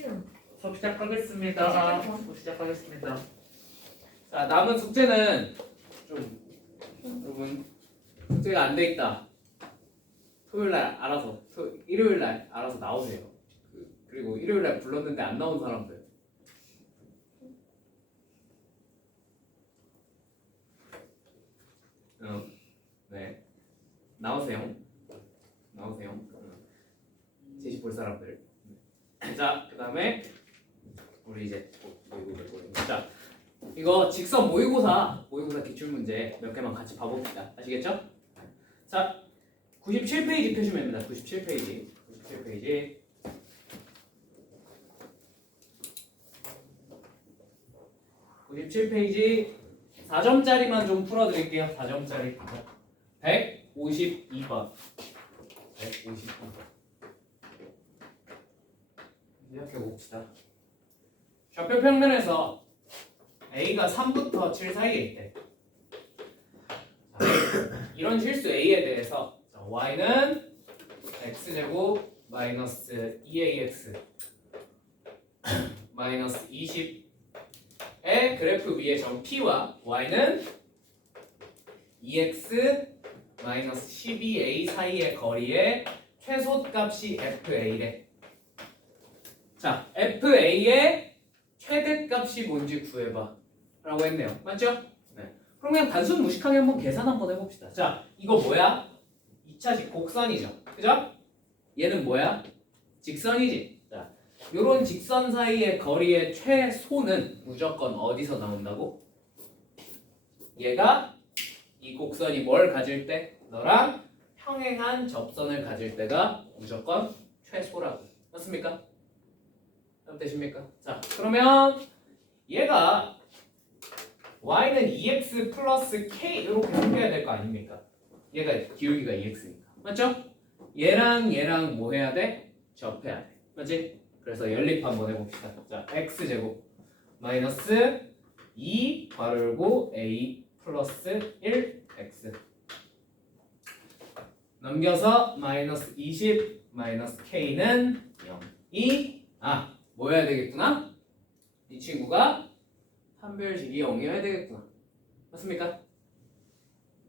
쉬운. 수업 시작하겠습니다. 수업 시작하겠습니다. 자, 남은 숙제는 좀 여러분 숙제가 안 돼 있다. 토요일 날 알아서 일요일 날 알아서 나오세요. 그리고 일요일 날 불렀는데 안 나온 사람들. 네. 나오세요. 나오세요. 제시 볼 사람들. 자, 그다음에 우리 이제 자, 이거 직선 모의고사 기출 문제 몇 개만 같이 봐봅시다. 아시겠죠? 자, 97페이지 펴시면 됩니다. 97페이지. 97페이지 4점짜리만 좀 풀어드릴게요. 4점짜리 152번. 152번. 시작해봅시다. 좌표 평면에서 A가 3부터 7 사이에 있대. 자, 이런 실수 A에 대해서 Y는 X제곱 마이너스 2AX 마이너스 20의 그래프 위에 점 P와 Y는 2X 마이너스 12A 사이의 거리의 최소값이 FA래. 자, FA의 최대값이 뭔지 구해봐 라고 했네요. 맞죠? 네. 그럼 그냥 단순 무식하게 한번 계산 한번 해봅시다. 자, 이거 뭐야? 2차식 곡선이죠. 그죠? 얘는 뭐야? 직선이지. 자, 요런 직선 사이의 거리의 최소는 무조건 어디서 나온다고? 얘가 이 곡선이 뭘 가질 때? 너랑 평행한 접선을 가질 때가 무조건 최소라고. 맞습니까? 되십니까? 자, 그러면 얘가 y는 2x 플러스 k 이렇게 생겨야 될 거 아닙니까? 얘가 기울기가 2x니까. 맞죠? 얘랑 뭐 해야 돼? 접해야 돼. 맞지? 그래서 연립 한번 해봅시다. 자, x제곱 마이너스 2 괄호 열고 a 플러스 1x 넘겨서 마이너스 20 마이너스 k는 0 뭐 해야 되겠구나? 이 친구가 판별식이 0이어야 되겠구나. 맞습니까?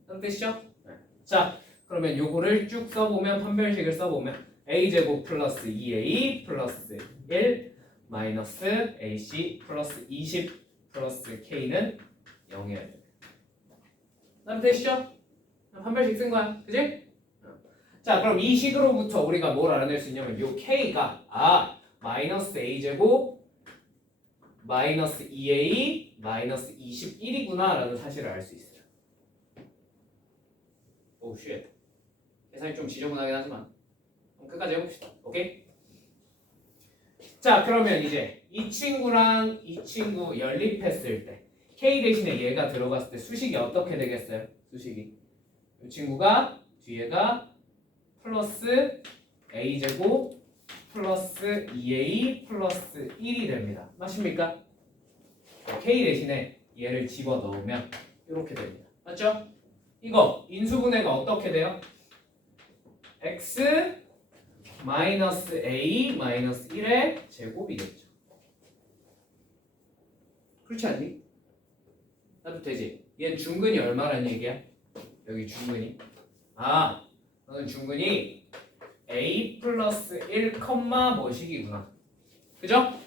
무슨 뜻이죠? 네. 자, 그러면 요거를 쭉 써보면 판별식을 써보면 a제곱 플러스 2a 플러스 1 마이너스 ac 플러스 20 플러스 k는 0이어야 돼. 무슨 뜻이죠? 판별식 쓴 거야. 그지? 자, 그럼 이 식으로부터 우리가 뭘 알아낼 수 있냐면 요 k가 마이너스 a제곱 마이너스 2a 마이너스 21이구나 라는 사실을 알 수 있어요. 오 쉣. 계산이 좀 지저분하긴 하지만 끝까지 해봅시다. 오케이? 자, 그러면 이제 이 친구랑 이 친구 연립했을 때 k 대신에 얘가 들어갔을 때 수식이 어떻게 되겠어요? 수식이 이 친구가 뒤에가 플러스 a제곱 플러스 2a 플러스 1이 됩니다. 맞습니까? k 대신에 얘를 집어넣으면 이렇게 됩니다. 맞죠? 이거 인수분해가 어떻게 돼요? x 마이너스 a 마이너스 1의 제곱이겠죠. 그렇지 않니? 나도 되지. 얘는 중근이 얼마라는 얘기야? 여기 중근이 너는 중근이 a 플러스 1, 뭐식이구나. 그죠?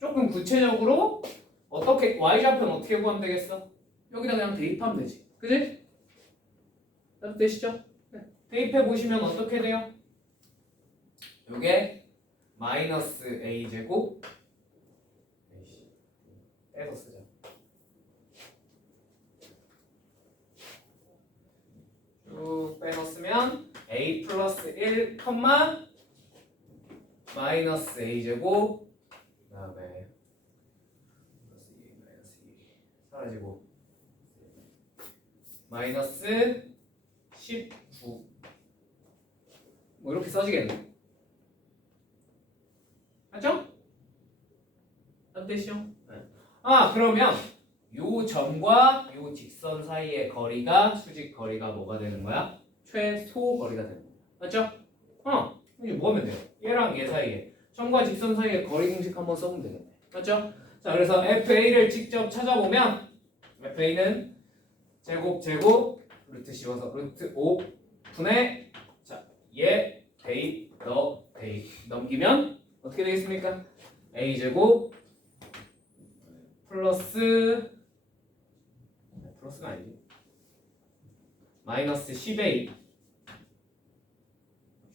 조금 구체적으로 어떻게 y좌표는 어떻게 구하면 되겠어? 여기다 그냥 대입하면 되지. 그지? 나도 되시죠? 네. 대입해 보시면 어떻게 돼요? 요게 마이너스 a제곱 빼서 쓰자. 쭉 빼놓으면 a 플러스 1, 마이너스 a제곱 그 다음에 플러스 2, 마이너스 2 사라지고 마이너스 19 뭐 이렇게 써지겠네. 맞죠? 안 되시죠? 네. 그러면 요 점과 요 직선 사이의 거리가 수직 거리가 뭐가 되는 거야? 최소 거리가 되는 거야. 맞죠? 이제 뭐 하면 돼요? 얘랑 얘 사이에 점과 직선 사이의 거리 공식 한번 써보면 되겠네. 맞죠? 자, 그래서 FA를 직접 찾아보면 FA는 제곱 루트 씌워서 루트 5 분의 자, 얘 베이 너 베이 넘기면 어떻게 되겠습니까? A 제곱 플러스가 아니지 마이너스 10A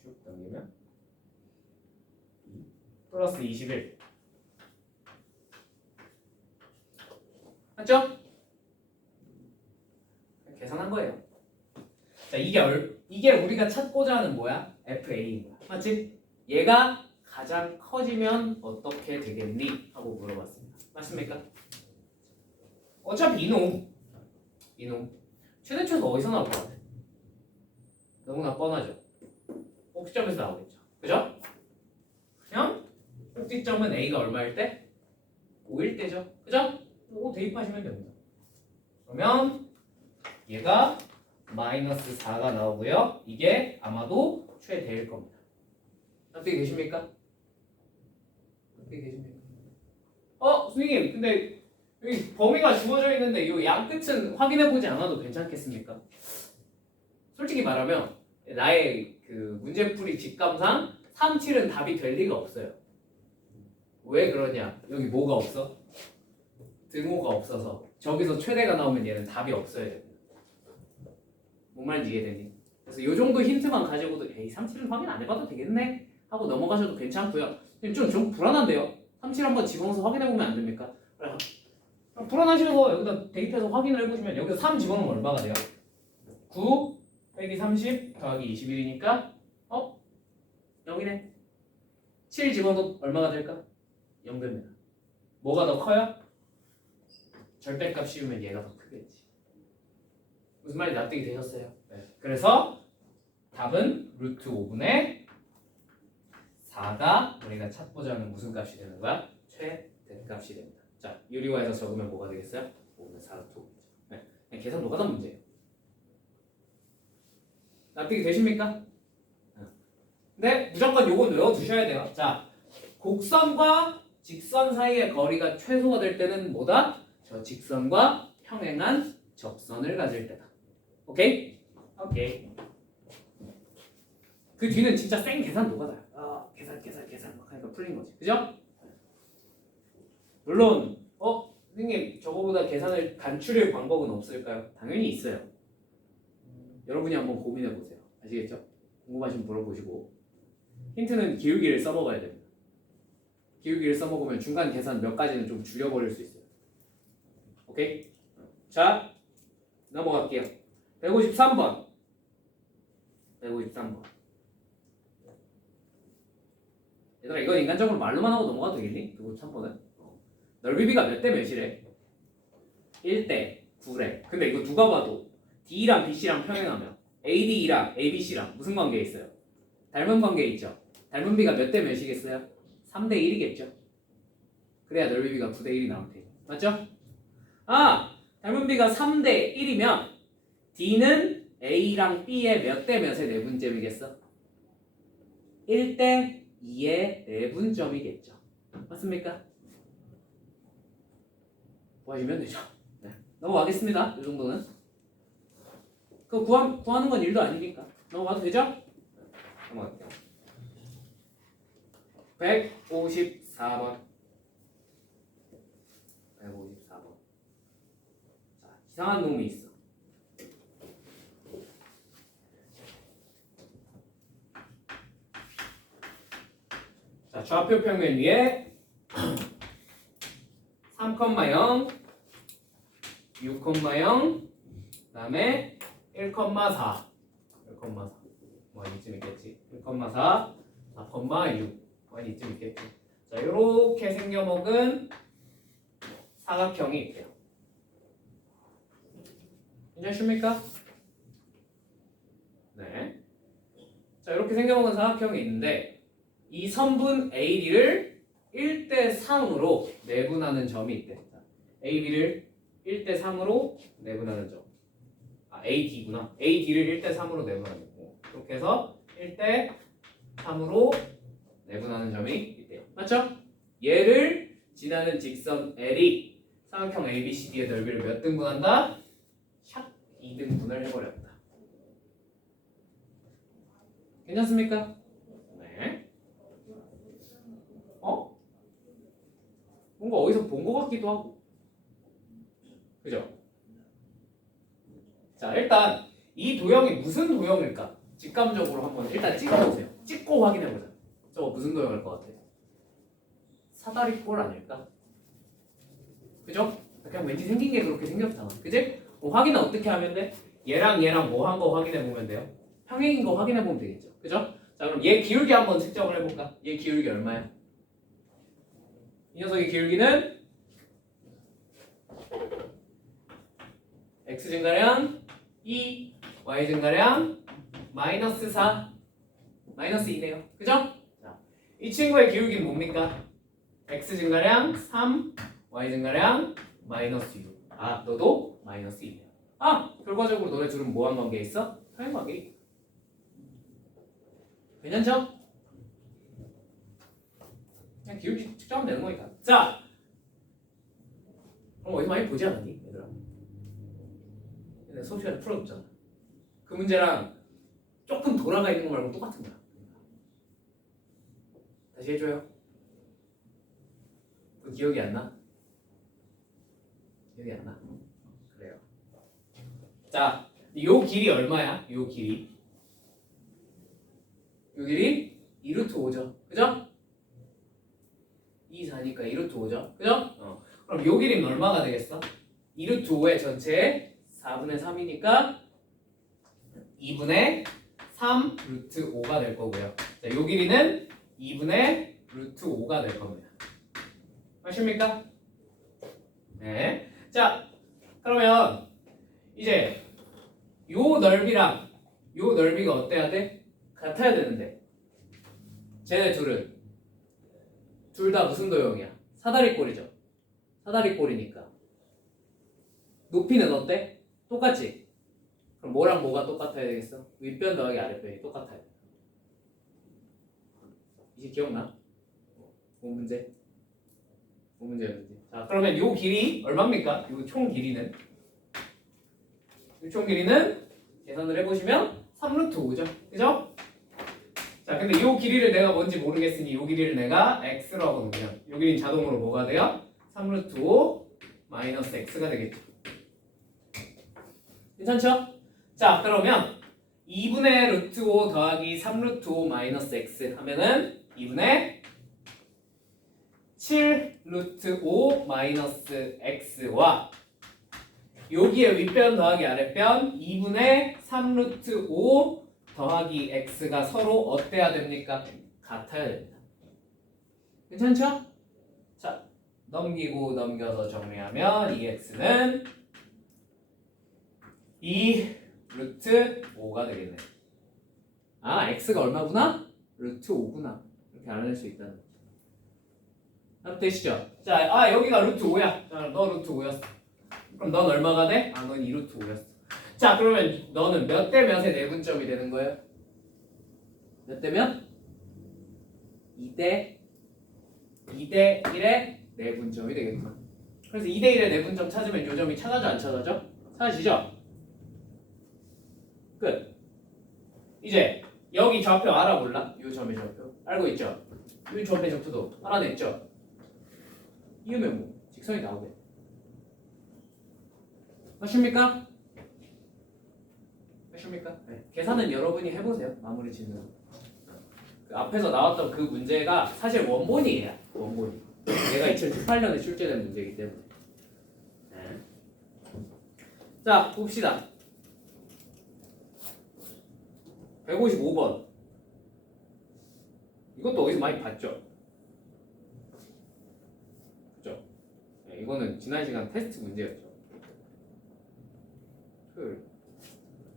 쭉 넘기면 플러스 21 맞죠? 계산한 거예요. 자, 이게 우리가 찾고자 하는 뭐야? FA인 거야. 맞지? 얘가 가장 커지면 어떻게 되겠니? 하고 물어봤습니다. 맞습니까? 어차피 이놈 최대 최소 어디서 나올 것 같아? 너무나 뻔하죠. 꼭지점에서 나오겠죠. 그죠? 그냥 꼭지점은 A가 얼마일 때? 5일 때죠. 그죠? 이거 대입하시면 됩니다. 그러면 얘가 마이너스 4가 나오고요. 이게 아마도 최대일 겁니다. 어떻게 계십니까? 어떻게 계십니까? 선생님, 근데 여기 범위가 주어져 있는데 이 양 끝은 확인해 보지 않아도 괜찮겠습니까? 솔직히 말하면 나의 그 문제풀이 직감상 3, 7은 답이 될 리가 없어요. 왜 그러냐? 여기 뭐가 없어? 등호가 없어서 저기서 최대가 나오면 얘는 답이 없어야 됩니다. 뭔 말인지 이해되니? 그래서 이 정도 힌트만 가지고도 에이 3, 7은 확인 안 해봐도 되겠네 하고 넘어가셔도 괜찮고요. 좀 불안한데요? 3, 7 한번 집어넣어서 확인해보면 안 됩니까? 불안하셔서 여기다 대입해서 확인을 해보시면 여기서 3 집어넣으면 얼마가 돼요? 9 빼기 30 더하기 21이니까 0이네. 7 집어넣어도 얼마가 될까? 0 됩니다. 뭐가 더 커요? 절대값 씌우면 얘가 더 크겠지. 무슨 말인지 납득이 되셨어요? 네. 그래서 답은 루트 5분의 4가 우리가 찾고자 하는 무슨 값이 되는 거야? 최대값이 됩니다. 자, 유리화해서 적으면 뭐가 되겠어요? 5분의 4 루트 5. 네. 그냥 계산 노가다 문제예요. 납득이 되십니까? 근데 무조건 요건 외워두셔야 돼요. 자, 곡선과 직선 사이의 거리가 최소가 될 때는 뭐다? 저 직선과 평행한 접선을 가질 때다. 오케이? 오케이. 그 뒤는 진짜 생 계산 노가다야. 계산 막 하니까 풀린 거지. 그죠? 물론 선생님 저거보다 계산을 간추릴 방법은 없을까요? 당연히 있어요. 여러분이 한번 고민해 보세요. 아시겠죠? 궁금하시면 물어보시고 힌트는 기울기를 써먹어야 됩니다. 기울기를 써먹으면 중간 계산 몇 가지는 좀 줄여버릴 수 있어요. 오케이? 자, 넘어갈게요. 153번. 얘들아, 이건 인간적으로 말로만 하고 넘어가도 되겠니? 153번은? 넓이비가 몇 대 몇이래? 1대 9래. 근데 이거 누가 봐도 D랑 BC랑 평행하면 AD랑 ABC랑 무슨 관계 있어요? 닮은 관계 있죠? 닮은 비가 몇 대 몇이겠어요? 3대 1이겠죠? 그래야 넓이비가 9대 1이 나올 테니. 맞죠? 닮은 비가 3대 1이면 D는 A랑 B의 몇 대 몇의 내분점이겠어? 1대 2의 내분점이겠죠. 맞습니까? 구하시면 되죠. 네. 넘어가겠습니다. 이 정도는. 그거 구하는 건 일도 아니니까. 넘어가도 되죠? 넘어갈게요. 154번. 자, 이상한 놈이 있어. 자, 좌표 평면 위에 3,0, 6,0, 그 다음에 1,4 뭐 이쯤 있겠지. 1,4 4,6 뭐 이쯤 있겠지. 자, 요렇게 생겨먹은 사각형이 있대요. 괜찮습니까? 네. 자, 이렇게 생겨먹은 사각형이 있는데 이 선분 AD를 1대 3으로 내분하는 점이 있대. AB를 1대 3으로 내분하는 점. AD구나. AD를 1대 3으로 내분하는 거. 이렇게 해서 1대 3으로 내분하는 점이 있대요. 맞죠? 얘를 지나는 직선 L이 삼각형 ABCD의 넓이를 몇 등분한다? 샥 2등분을 해버렸다. 괜찮습니까? 네. 뭔가 어디서 본 것 같기도 하고. 그죠? 자, 일단 이 도형이 무슨 도형일까? 직감적으로 한번 일단 찍어보세요. 찍고 확인해보자. 저거 무슨 도형일 것 같아? 사다리꼴 아닐까? 그죠? 그냥 왠지 생긴 게 그렇게 생겼잖아. 그지? 확인은 어떻게 하면 돼? 얘랑 얘랑 뭐 한 거 확인해보면 돼요? 평행인 거 확인해보면 되겠죠. 그죠? 자, 그럼 얘 기울기 한번 측정을 해볼까? 얘 기울기 얼마야? 이 녀석의 기울기는 x 증가량 2, y 증가량 마이너스 4, 마이너스 2네요. 그죠? 자, 이 친구의 기울기는 뭡니까? x 증가량 3, y 증가량 마이너스 6. 아, 너도 마이너스 2네요. 아, 결과적으로 너네 둘은 뭐한 관계에 있어? 평행 관계. 괜찮죠? 그냥 기울기 측정하면 되는 거니까. 자, 그럼 어디서 많이 보지 않았니? 얘들아. 수업 시간에 풀어줬잖아. 그 문제랑 조금 돌아가 있는 거 말고 똑같은 거야. 다시 해줘요. 그 기억이 안 나? 기억이 안 나? 그래요. 자, 요 길이 얼마야? 요 길이 2루트 5죠. 그죠? 2, 4니까 2루트 5죠. 그죠? 그럼 요 길이는 얼마가 되겠어? 2루트 5의 전체에 4분의 3이니까 2분의 3 루트 5가 될 거고요. 자, 요 길이는 2분의 루트 5가 될 겁니다. 아십니까? 네. 자, 그러면 이제 요 넓이랑 요 넓이가 어때야 돼? 같아야 되는데 쟤네 둘은 둘 다 무슨 도형이야? 사다리꼴이죠. 사다리꼴이니까 높이는 어때? 똑같지? 그럼 뭐랑 뭐가 똑같아야 되겠어? 윗변 더하기 아랫변이 똑같아야 돼. 이제 기억나? 뭐 문제? 뭐 문제? 자, 그러면 요 길이 얼마입니까? 요 총 길이는? 요 총 길이는 계산을 해보시면 3루트 5죠. 그죠? 자, 근데 요 길이를 내가 뭔지 모르겠으니 요 길이를 내가 x라고 놓으면 요 길이는 자동으로 뭐가 돼요? 3루트 5 마이너스 x가 되겠죠. 괜찮죠? 자, 그러면 2분의 루트 5 더하기 3루트 5 마이너스 x 하면은 2분의 7 루트 5 마이너스 x와 여기에 윗변 더하기 아랫변 2분의 3 루트 5 더하기 x가 서로 어때야 됩니까? 같아야 됩니다. 괜찮죠? 자, 넘기고 넘겨서 정리하면 이 x는 2 루트 5가 되겠네. 아, x가 얼마구나? 루트 5구나. 이렇게 알아낼 수 있다는 거죠. 그럼 되시죠? 자, 여기가 루트 5야. 자, 너 루트 5였어. 그럼 넌 얼마가 돼? 아, 넌 2루트 5였어. 자, 그러면 너는 몇 대 몇의 내분점이 되는 거예요? 몇 대 몇? 2대 1의 내분점이 되겠구나. 그래서 2대 1의 내분점 찾으면 요 점이 찾아져 안 찾아져? 찾아지죠? 끝. 이제 여기 좌표 알아 몰라? 요 점의 좌표 알고 있죠? 요 점의 좌표도 알아냈죠? 이으면 뭐 직선이 나오게. 맞습니까? 맞습니까? 네. 계산은 여러분이 해보세요. 마무리 짓는 그 앞에서 나왔던 그 문제가 사실 원본이에요. 원본이. 얘가 2018년에 출제된 문제이기 때문에. 네. 자, 봅시다. 155번. 이것도 어디서 많이 봤죠? 그죠? 네, 이거는 지난 시간 테스트 문제였죠.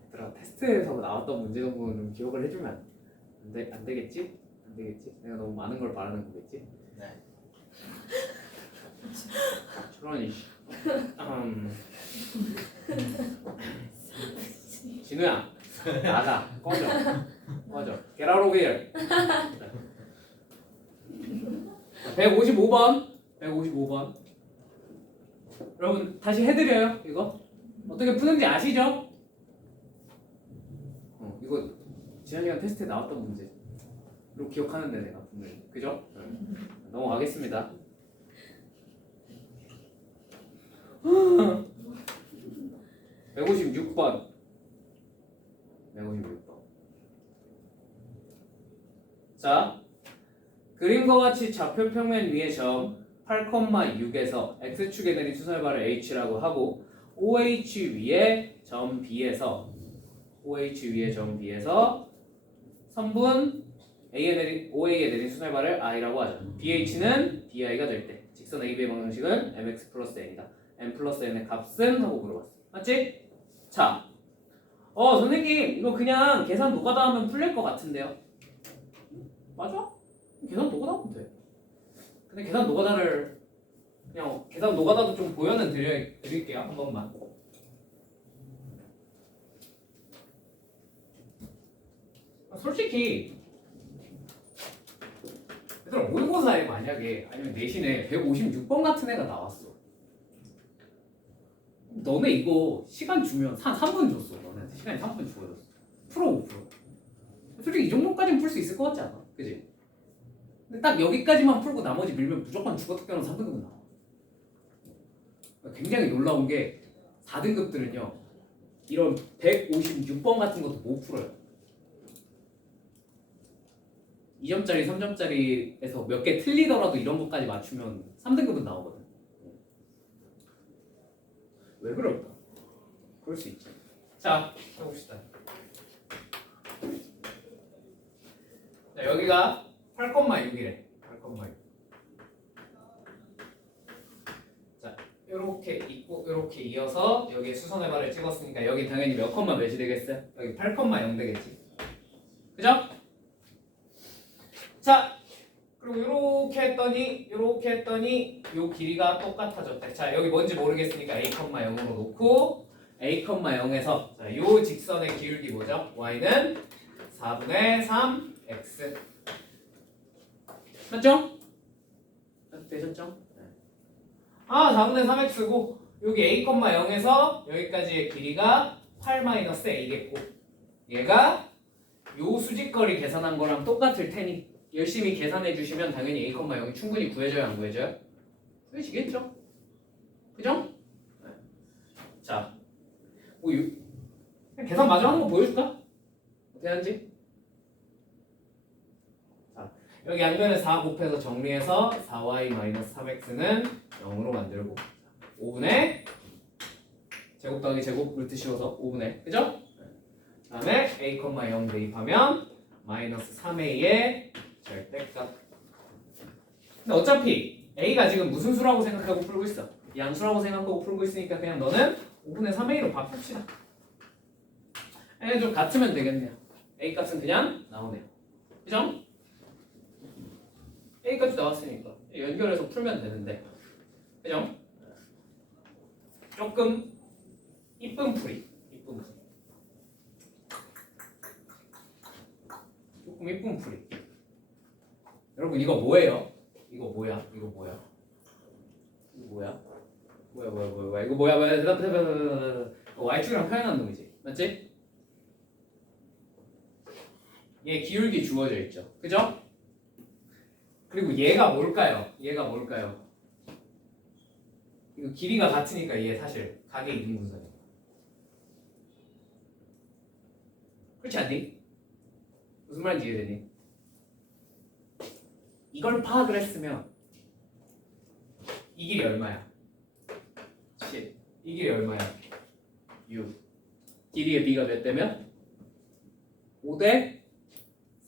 얘들아, 테스트에서 나왔던 문제 정도는 좀 기억을 해주면 안 되겠지? 안 되겠지? 내가 너무 많은 걸 바라는 거겠지? 네. 그러니 진우야 나가 꺼져 Get out of here. 155번. 155번. 여러분 다시 해드려요. 이거 어떻게 푸는지 아시죠? 이거 지난 시간 테스트에 나왔던 문제로 기억하는데 내가 분명히. 그죠? 넘어가겠습니다. 156번. 156번. 자, 그림과 같이 좌표 평면 위의 점 8,6에서 x축에 내린 수선발을 h라고 하고 OH 위에 점 B에서 선분 OA에 내린 수선발을 i라고 하죠. BH는 BI가 될 때 직선 AB의 방정식은 mx 플러스 n이다. n 플러스 n의 값은? 하고 물어봤어. 맞지? 자, 선생님 이거 그냥 계산 노가다 하면 풀릴 것 같은데요? 맞아? 계산 노가다 하면 돼. 근데 계산 노가다를 그냥 계산 노가다도 좀 보여는 드릴게요. 한 번만. 솔직히 얘들아 모의고사에 만약에 아니면 내신에 156번 같은 애가 나왔어. 너네 이거 시간 주면 한 3분 줬어. 너네 시간이 3분 주어졌어. 풀어 못 풀어? 솔직히 이 정도까지는 풀 수 있을 것 같지 않아? 그지? 근데 딱 여기까지만 풀고 나머지 밀면 무조건 국어특별은 3등급은 나와. 굉장히 놀라운 게 4등급들은요 이런 156번 같은 것도 못 풀어요. 2점짜리, 3점짜리에서 몇 개 틀리더라도 이런 것까지 맞추면 3등급은 나오거든. 왜 그럴까? 그럴 수 있지. 자, 해봅시다. 자, 여기가 8,6이래. 8,6. 자, 요렇게 있고 요렇게 이어서 여기에 수선의 발을 찍었으니까 여기 당연히 몇 컴마 몇이 되겠어요? 여기 8,0 되겠지. 그죠? 자, 그리고 요렇게 했더니 요 길이가 똑같아졌대. 자, 여기 뭔지 모르겠으니까 a,0으로 놓고 a,0에서 자, 요 직선의 기울기 뭐죠? y는 4분의 3x. 맞죠? 되셨죠? 아, 4분의 3x고 여기 a,0에서 여기까지의 길이가 8-a겠고 얘가 요 수직거리 계산한 거랑 똑같을 테니 열심히 계산해 주시면 당연히 a,0이 충분히 구해져야 안 구해져요? 구해지겠죠? 그죠? 네. 자, 계산 마저 하는 거 보여줄까? 어떻게 하는지? 자, 여기 양변에 4 곱해서 정리해서 4y-3x는 0으로 만들고 5분의 제곱 더하기 제곱 루트 씌워서 5분의 그죠? 그 다음에 a,0 대입하면 마이너스 3a의 절대값. 근데 어차피 a가 지금 무슨 수라고 생각하고 풀고 있어? 양수라고 생각하고 풀고 있으니까 그냥 너는 5분의 3a로 바꿉시다. 좀 같으면 되겠네요. a 값은 그냥 나오네요. 그죠? a 값이 나왔으니까 연결해서 풀면 되는데 그죠? 조금 이쁜 풀이. 조금 이쁜 풀이. 여러분 이거 뭐예요? 이거 뭐야? 이거 뭐야? y축이랑 표현한 놈이지. 맞지? 얘 기울기 주어져 있죠. 그죠? 그리고 얘가 뭘까요? 이거 길이가 같으니까 얘 사실 각의 이등분선이야. 그렇지 않니? 무슨 말인지 이해되니? 이걸 파악을 했으면 이 길이 얼마야? 10. 이 길이 얼마야? 6. 길이의 b가 몇 대면? 5대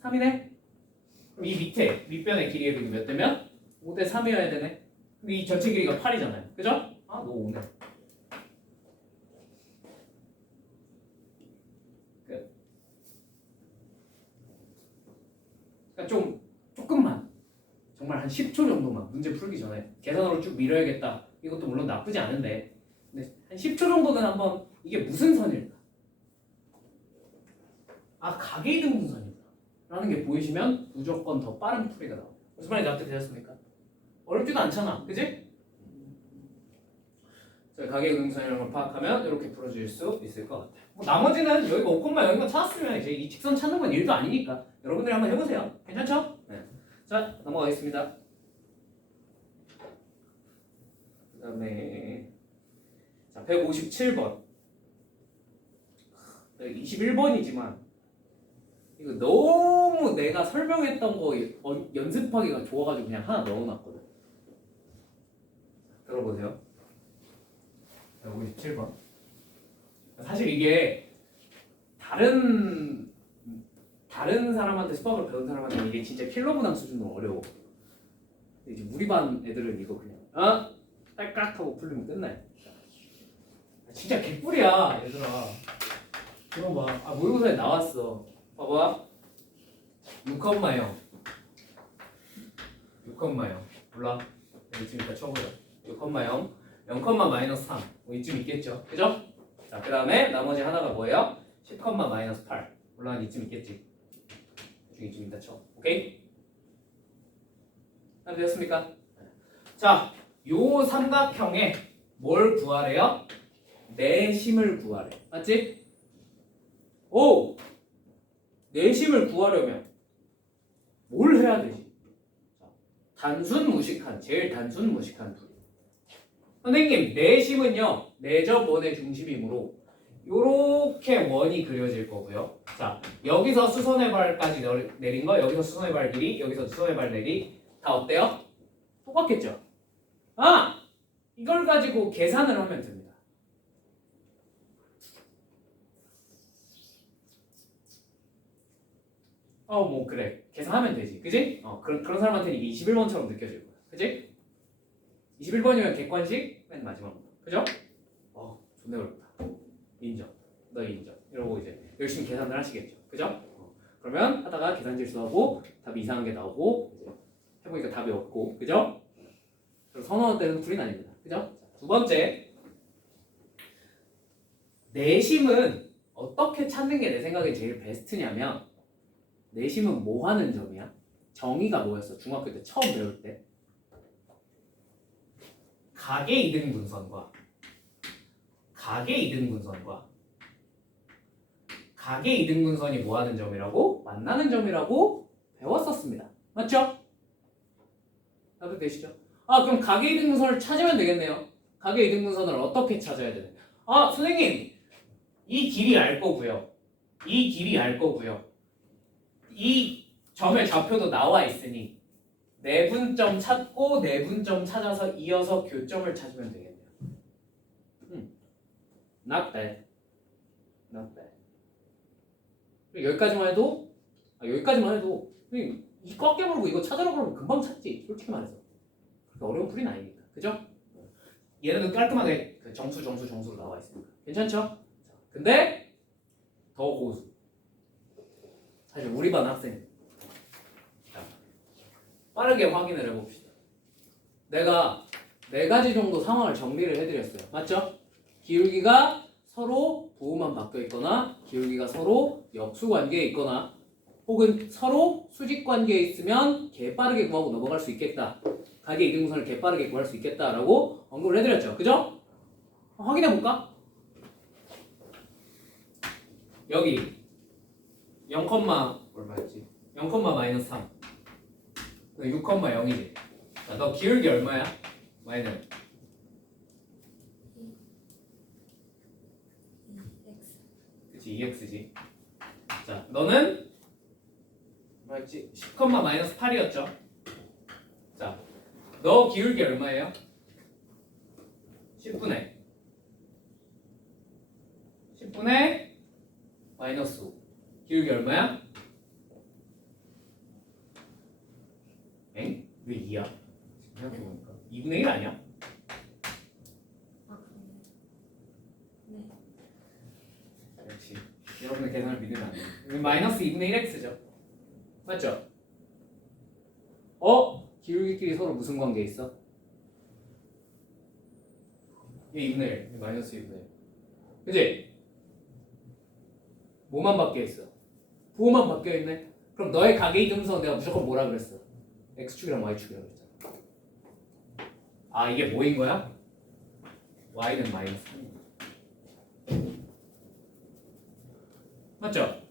3이네? 그럼 이 밑변의 길이의 b가 몇 대면? 5대 3이어야 되네? 그럼 이 전체 길이가 8이잖아요. 그죠? 아, 너 5네. 끝. 그러니까 조금만 정말 한 10초 정도만 문제 풀기 전에 계산으로 쭉 밀어야겠다. 이것도 물론 나쁘지 않은데 근데 한 10초 정도는 한번 이게 무슨 선일까? 아, 각의 이등분선이구나 라는 게 보이시면 무조건 더 빠른 풀이가 나와요. 무슨 말인지 납득되셨습니까? 어렵지도 않잖아. 그지? 자, 가계이동선이라는 걸 파악하면 이렇게 풀어줄 수 있을 것 같아요. 뭐 나머지는 여기가 5,0만 찾았으면 이제 이 직선 찾는 건 일도 아니니까 여러분들이 한번 해보세요. 괜찮죠? 네. 자, 넘어가겠습니다. 그 다음에 자, 157번 21번이지만 이거 너무 내가 설명했던 거 연습하기가 좋아가지고 그냥 하나 넣어놨거든. 들어보세요. 157번. 사실 이게 다른 사람한테 수학을 배운 사람한테 이게 진짜 킬러문항 수준으로 어려워. 근데 이제 우리 반 애들은 이거 그냥 딸깍 하고 풀리면 끝나요. 진짜 개꿀이야 얘들아. 들어봐. 모의고사에 나왔어. 봐봐. 6,0 6,0 몰라? 이쯤 이따 쳐보자. 6,0 0,-3 뭐 이쯤 있겠죠. 그죠? 자, 그 다음에 나머지 하나가 뭐예요? 10,-8 물론 이쯤 있겠지. 이쯤 이따 쳐. 오케이? 다 되었습니까? 자, 요 삼각형에 뭘 구하래요? 내심을 구하래. 맞지? 오! 내심을 구하려면 뭘 해야 되지? 단순 무식한, 제일 단순 무식한 둘. 선생님, 내심은요, 내접 원의 중심이므로 요렇게 원이 그려질 거고요. 자, 여기서 수선의 발까지 내린 거, 여기서 수선의 발 길이, 여기서 수선의 발 내리 다 어때요? 똑같겠죠? 이걸 가지고 계산을 하면 됩니다. 뭐 그래. 계산하면 되지. 그지? 그런 사람한테는 이게 21번처럼 느껴질 거야. 그지? 21번이면 객관식 맨 마지막. 그죠? 존나 어렵다. 인정. 너 인정. 이러고 이제 열심히 계산을 하시겠죠. 그죠? 그러면 하다가 계산 실수하고 답이 이상한 게 나오고 이제 해보니까 답이 없고. 그죠? 그리고 선호할 때는 풀이 아닙니다. 그죠? 두 번째. 내심은 어떻게 찾는 게 내 생각에 제일 베스트냐면 내심은 뭐 하는 점이야? 정의가 뭐였어? 중학교 때 처음 배울 때 가계이등분선과 가계이등분선이 뭐 하는 점이라고? 만나는 점이라고 배웠었습니다. 맞죠? 다들 되시죠? 그럼 가계이등분선을 찾으면 되겠네요. 가계이등분선을 어떻게 찾아야 되나요? 선생님 이 길이 알 거고요. 이 길이 알 거고요. 이 점의 좌표도 나와 있으니 내분점 찾고 내분점 찾아서 이어서 교점을 찾으면 되겠네요. Not bad. Not bad. 여기까지만 해도 이 꽉 깨물고 이거 찾으라고 하면 금방 찾지. 솔직히 말해서. 그렇게 어려운 풀이는 아니니까. 그죠? 얘는 깔끔하게 정수로 나와 있으니까. 괜찮죠? 근데 더 고수. 사실 우리 반 학생 빠르게 확인을 해봅시다. 내가 4가지 정도 상황을 정리를 해드렸어요. 맞죠? 기울기가 서로 부호만 바뀌어 있거나 기울기가 서로 역수 관계에 있거나 혹은 서로 수직 관계에 있으면 개빠르게 구하고 넘어갈 수 있겠다. 가계 이등분선을 개빠르게 구할 수 있겠다라고 언급을 해드렸죠. 그죠? 확인해볼까? 여기 0, 얼마였지? 0,-3 6,0이지. 자, 너 기울기 얼마야? 마이너스 그치 2x지. 자, 너는 뭐였지? 10,-8이었죠. 자, 너 기울기 얼마예요? 10분의 마이너스 5. 기울기 얼마야? 엥? 왜 2야? 생각해보니까 2분의 1 아니야? 네. 역시 여러분의 계산을 믿으면 안 돼. 마이너스 2분의 1x죠. 맞죠? 기울기끼리 서로 무슨 관계 있어? 얘 2분의 1, 마이너스 2분의 1. 그치? 뭐만 바뀌어 있어? 부호만 바뀌어 있네? 그럼 너의 가계이등분선 내가 무조건 뭐라 그랬어? x축이랑 y축이라고 그랬잖아. 아 이게 뭐인 거야? y는 마이너스 3. 맞죠?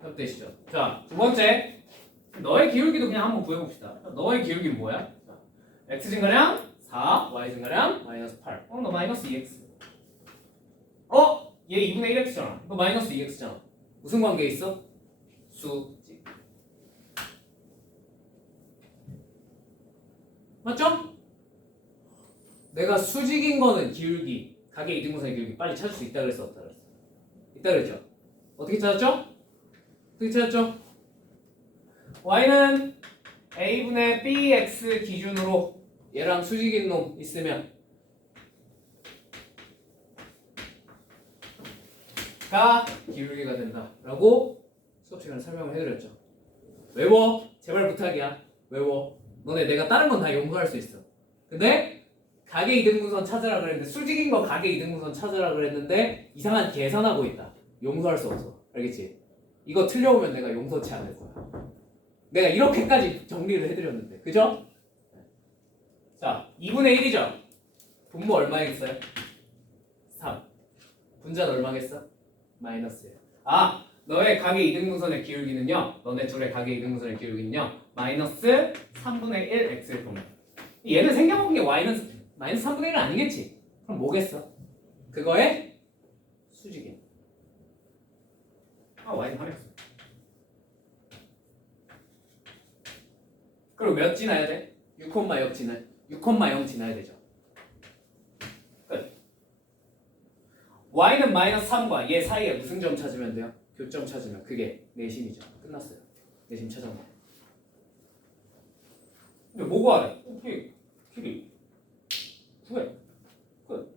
협되시죠? 자, 두 번째. 너의 기울기도 그냥 한번 구해봅시다. 너의 기울기는 뭐야? 자, x 증가량 4, y 증가량 마이너스 8. 너 마이너스 2x. 얘 2분의 1x잖아. 너 마이너스 2x잖아. 무슨 관계 있어? 수직. 맞죠? 내가 수직인 거는 기울기, 각의 이등분선의 기울기 빨리 찾을 수 있다 그랬어, 없다 그랬어? 있다 그랬죠? 어떻게 찾았죠? 어떻게 찾았죠? y는 a분의 bx 기준으로 얘랑 수직인 놈 있으면 가 기울기가 된다 라고 수업 시간에 설명을 해드렸죠. 외워. 제발 부탁이야. 외워. 너네 내가 다른 건 다 연구할 수 있어. 근데 각의 이등분선 찾으라 그랬는데 수직인 거 각의 이등분선 찾으라 그랬는데 이상한 계산하고 있다. 용서할 수 없어. 알겠지? 이거 틀려오면 내가 용서치 않을 거야. 내가 이렇게까지 정리를 해드렸는데 그죠? 자 2분의 1이죠? 분모 얼마겠어요? 3. 분자는 얼마겠어? 마이너스예요. 아 너의 각의 이등분선의 기울기는요, 너네 둘의 각의 이등분선의 기울기는요 마이너스 3분의 1 x일 겁니다. 얘는 생겨본 게 y는 마이너스 3분의 1은 아니겠지? 그럼 뭐겠어? 그거의 수직이야. y는 하겠어. 그리고 몇 지나야 돼? 6,0 지나야 되죠. 끝. y는 마이너스 3과 얘 사이에 무슨 점 찾으면 돼요? 교점 찾으면 그게 내심이죠. 끝났어요. 내심 찾아봐. 근데 뭐 구하래? 길이 구해. 끝.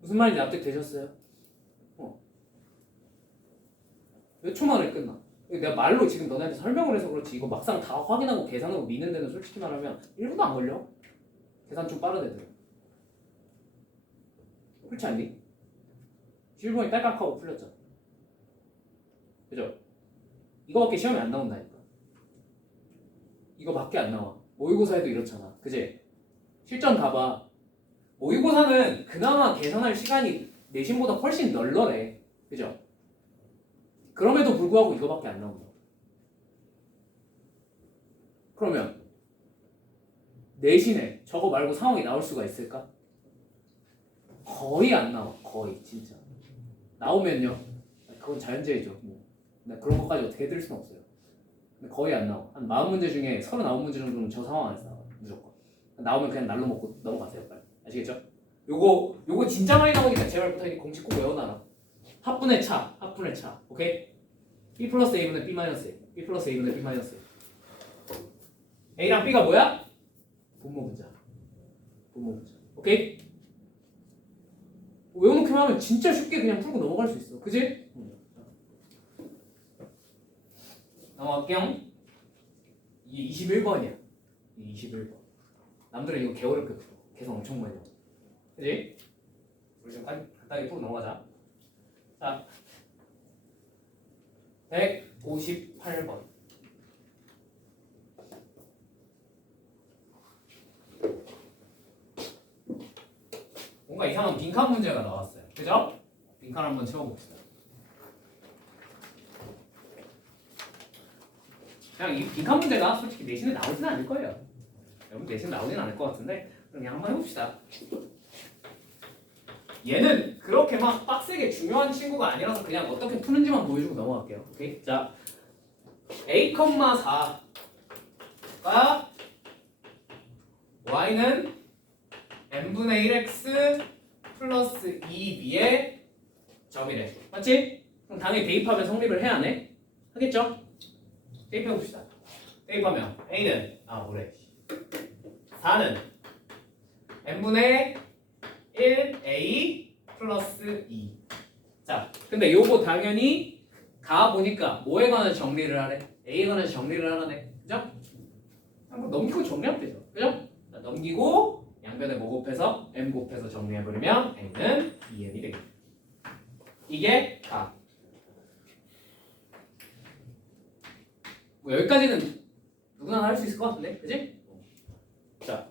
무슨 말인지 납득되셨어요? 몇 초 만에 끝나? 내가 말로 지금 너네한테 설명을 해서 그렇지 이거 막상 다 확인하고 계산하고 미는 데는 솔직히 말하면 1분도 안 걸려. 계산 좀 빠른 애들. 그렇지 않니? 7번이 딸깍하고 풀렸잖아. 그죠? 이거밖에 시험에 안 나온다니까. 이거밖에 안 나와. 모의고사에도 이렇잖아. 그지? 실전 가봐. 모의고사는 그나마 계산할 시간이 내신보다 훨씬 널널해. 그죠? 그럼에도 불구하고 이거밖에 안 나온다. 그러면 내신에 저거 말고 상황이 나올 수가 있을까? 거의 안 나와. 거의 진짜. 나오면요. 그건 자연재해죠. 뭐. 그런 것까지 어떻게 해드릴 수는 없어요. 근데 거의 안 나와. 한 40문제 중에 39문제 정도는 저 상황 안에서 나와. 무조건. 나오면 그냥 날로 먹고 넘어가세요. 빨리. 아시겠죠? 요거 진짜 많이 나오니까 제발 부탁해 공식 꼭 외워놔라. 합분의 차. 오케이? B 플러스 A분의 B 마이너스 A. B 플러스 A분의 B 마이너스 A. A랑 B가 뭐야? 분모 분자. 오케이? 외워놓기만 하면 진짜 쉽게 그냥 풀고 넘어갈 수 있어. 그지? 넘어갈게요. 이게 21번이야. 21번. 남들은 이거 개어렵게 풀어. 계산 엄청 많이 나와. 그지? 우리 좀 간단하게 풀고 넘어가자. 자, 158번. 뭔가 이상한 빈칸 문제가 나왔어요. 그죠? 빈칸 한번 채워봅시다. 그냥 이 빈칸 문제가 솔직히 내신에 나오지는 않을 거예요. 여러분 내신에 나오지는 않을 것 같은데 그냥 한번 해봅시다. 얘는 그렇게 막 빡세게 중요한 친구가 아니라서 그냥 어떻게 푸는지만 보여주고 넘어갈게요. 오케이? 자, a,4가 y는 n분의 1x 플러스 2b의 점이래. 맞지? 그럼 당연히 대입하면 성립을 해야 하네? 하겠죠? 대입해봅시다. 대입하면 a는 뭐래 4는 n분의 1a 플러스 2. 자, 근데 요거 당연히 가보니까 뭐에 관해서 정리를 하래? a에 관해서 정리를 하라네. 그죠? 한번 넘기고 정리하면 되죠. 그죠? 자, 넘기고 양변에 뭐 곱해서 m 곱해서 정리해버리면 n은 2n이 되겠다. 이게 뭐 여기까지는 누구나 할 수 있을 것 같은데, 그지? 자,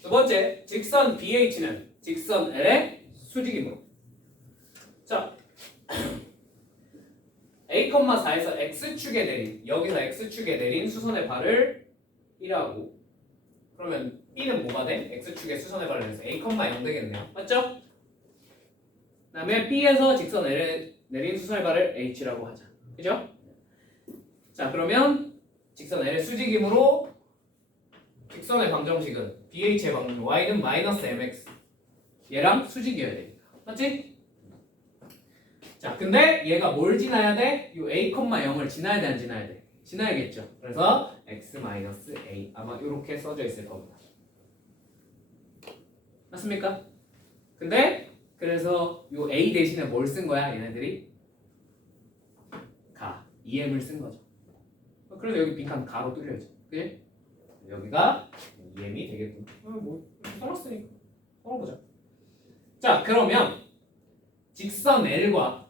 두 번째, 직선 BH는 직선 L의 수직이므로. 자, A,4에서 X축에 내린, 여기서 X축에 내린 수선의 발을 1하고, 그러면 B는 뭐가 돼? X축에 수선의 발을 내서 A,0 되겠네요. 맞죠? 그 다음에 B에서 직선 L에 내린 수선의 발을 H라고 하자. 그죠? 자, 그러면 직선 L의 수직이므로 직선의 방정식은 BH의 방정식 Y는 마이너스 MX 얘랑 수직이어야 되니까. 맞지? 자, 근데 얘가 뭘 지나야 돼? 이 A,0을 지나야 돼, 안 지나야 돼? 지나야겠죠. 그래서 X-A 아마 이렇게 써져 있을 겁니다. 맞습니까? 근데 그래서 이 A 대신에 뭘 쓴 거야? 얘네들이 가, EM을 쓴 거죠. 그래서 여기 빈칸 가로 뚫려야죠. 그지? 여기가 EM이 되겠군. 뭐 써놨으니까 써보자. 자, 그러면 직선 L과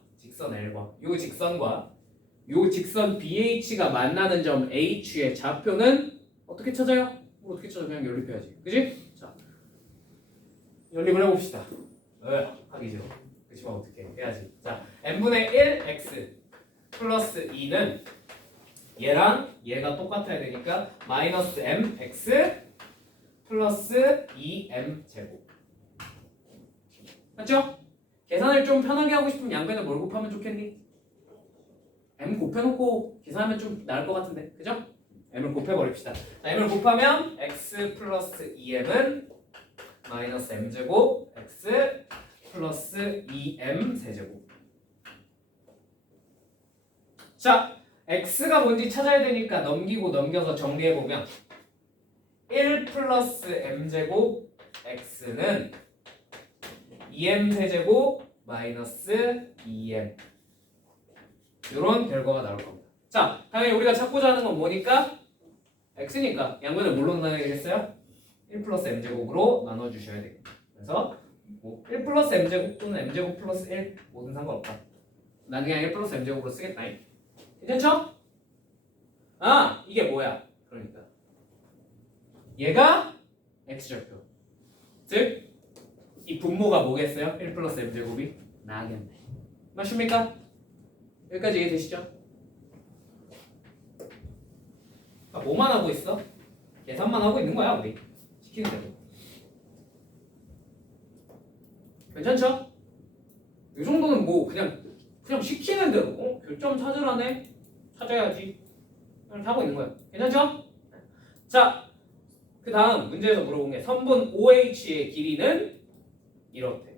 요 직선과 요 직선 BH가 만나는 점 H의 좌표는 어떻게 찾아요? 어떻게 찾아? 그냥 연립해야지. 그지? 자, 연립을 해봅시다. 하기 싫어. 그치만 어떻게 해야지. 자, n분의 1x 플러스 2는 얘랑 얘가 똑같아야 되니까 마이너스 mx 플러스 2m 제곱. 맞죠? 계산을 좀 편하게 하고 싶으면 양변에 뭘 곱하면 좋겠니? m 곱해놓고 계산하면 좀 나을 것 같은데, 그죠? m을 곱해버립시다. 자, m을 곱하면 x 플러스 2m은 마이너스 m제곱 x 플러스 2m 세제곱. 자, x가 뭔지 찾아야 되니까 넘기고 넘겨서 정리해보면 1 플러스 m제곱 x는 2m 세제곱 마이너스 2m 이런 결과가 나올 겁니다. 자, 당연히 우리가 찾고자 하는 건 뭐니까? x니까 양변을 뭘로 나눠야겠어요? 1 플러스 m제곱으로 나눠주셔야 되겠다. 그래서 뭐 1 플러스 m제곱 또는 m제곱 플러스 1 뭐든 상관없다. 난 그냥 1 플러스 m제곱으로 쓰겠다. 괜찮죠? 아, 이게 뭐야? 그러니까 얘가 x좌표. 즉 이 분모가 뭐겠어요? 1 플러스 m제곱이 나겠네. 맞습니까? 여기까지 이해되시죠? 아, 뭐만 하고 있어? 계산만 하고 있는 거야 우리. 시키는 대로. 괜찮죠? 이 정도는 뭐 그냥 시키는 대로 교점 찾으라네. 찾아야지. 이렇게 하고 있는 거야. 괜찮죠? 자, 그 다음 문제에서 물어본 게 선분 OH의 길이는 이렇대.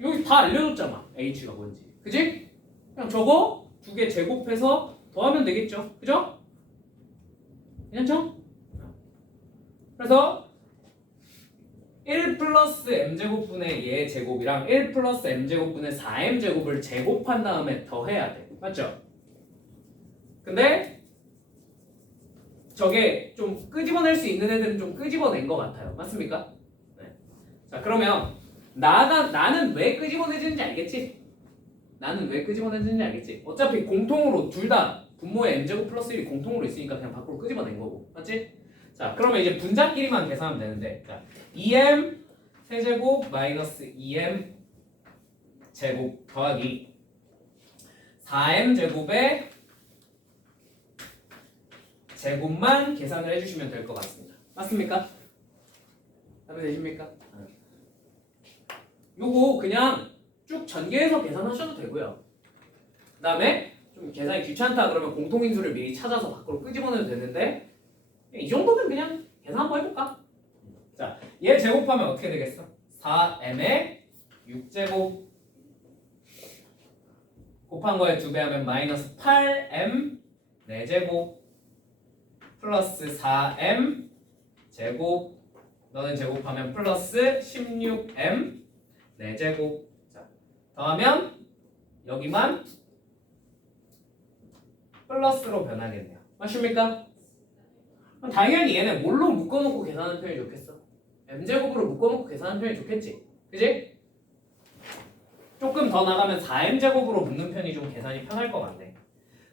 여기 다 알려줬잖아. H가 뭔지. 그지? 그냥 저거 두 개 제곱해서 더하면 되겠죠. 그죠? 괜찮죠? 그래서 1 플러스 m제곱분의 얘 제곱이랑 1 플러스 m제곱분의 4m제곱을 제곱한 다음에 더해야 돼. 맞죠? 근데 저게 좀 끄집어낼 수 있는 애들은 좀 끄집어낸 것 같아요. 맞습니까? 네. 자, 그러면 나는 왜 끄집어내지는지 알겠지? 나는 왜 끄집어내지는지 알겠지? 어차피 공통으로 둘 다 분모의 m제곱 플러스 1이 공통으로 있으니까 그냥 밖으로 끄집어낸 거고. 맞지? 자, 그러면 이제 분자끼리만 계산하면 되는데, 자, 2m 세제곱 마이너스 2m 제곱 더하기 4m 제곱의 제곱만 계산을 해주시면 될 것 같습니다. 맞습니까? 답이 되십니까? 요거 그냥 쭉 전개해서 계산하셔도 되고요. 그 다음에 좀 계산이 귀찮다 그러면 공통인수를 미리 찾아서 밖으로 끄집어내도 되는데 이 정도는 그냥 계산 한번 해볼까? 자, 얘 제곱하면 어떻게 되겠어? 4m에 6제곱 곱한 거에 2배 하면 마이너스 8m 4제곱 플러스 4m 제곱 너는 제곱하면 플러스 16m 4제곱. 자, 더하면 여기만 플러스로 변하겠네요. 맞습니까? 그럼 당연히 얘네 뭘로 묶어놓고 계산하는 편이 좋겠어? m제곱으로 묶어놓고 계산하는 편이 좋겠지? 그지? 조금 더 나가면 4m제곱으로 묶는 편이 좀 계산이 편할 것 같네.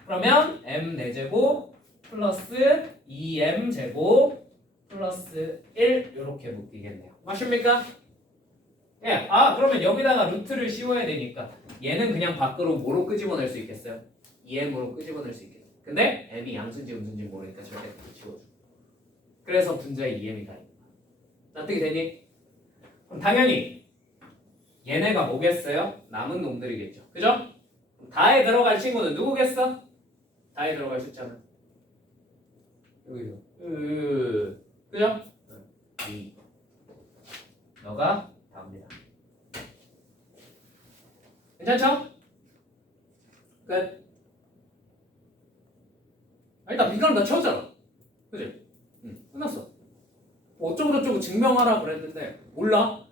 그러면 m 4제곱 플러스 2m 제곱 플러스 1 이렇게 묶이겠네요. 맞습니까? 예. 그러면 여기다가 루트를 씌워야 되니까 얘는 그냥 밖으로 뭐로 끄집어낼 수 있겠어요? 2m으로 끄집어낼 수 있겠어요. 근데 m이 양수인지 음수인지 모르니까 절대 지워줘. 그래서 분자의 2m이다. 납득이 되니? 그럼 당연히 얘네가 뭐겠어요? 남은 놈들이겠죠. 그죠? 다에 들어갈 친구는 누구겠어? 다에 들어갈 숫자는 여기서 그죠? 2 너가 답니다. 괜찮죠? 끝. 일단 빈칸은 다 채웠잖아. 그지? 끝났어. 뭐 어쩌고저쩌고 증명하라 그랬는데 몰라.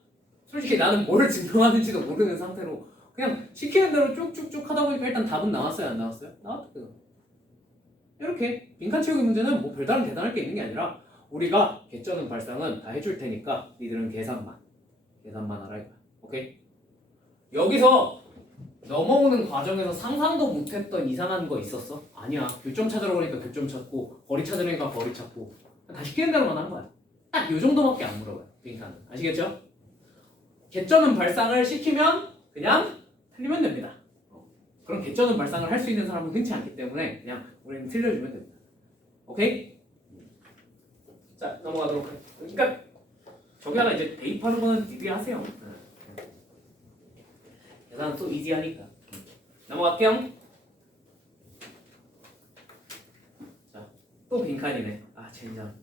솔직히 나는 뭘 증명하는지도 모르는 상태로 그냥 시키는 대로 쭉쭉쭉 하다 보니까 일단 답은 나왔어요, 안 나왔어요? 나왔거든. 이렇게 빈칸 채우기 문제는 뭐 별다른 대단할 게 있는 게 아니라 우리가 개쩌는 발상은 다 해줄 테니까 니들은 계산만 하라 이거야. 오케이? 여기서 넘어오는 과정에서 상상도 못했던 이상한 거 있었어? 아니야. 교점 찾으러 오니까 교점 찾고 거리 찾으려니까 거리 찾고 다 시키는 대로만 한 거야. 딱 요 정도밖에 안 물어봐요. 빈칸은. 아시겠죠? 개쩌는 발상을 시키면 그냥 틀리면 됩니다. 그럼 개쩌는 발상을 할 수 있는 사람은 흔치 않기 때문에 그냥 우리는 틀려주면 됩니다. 오케이? 자, 넘어가도록 할게요. 그러니까 저기 하나 이제 대입하는 거는 니들이 하세요. 계산은 또 이지하니까. 넘어갈게요. 자, 또 빈칸이네. 젠장.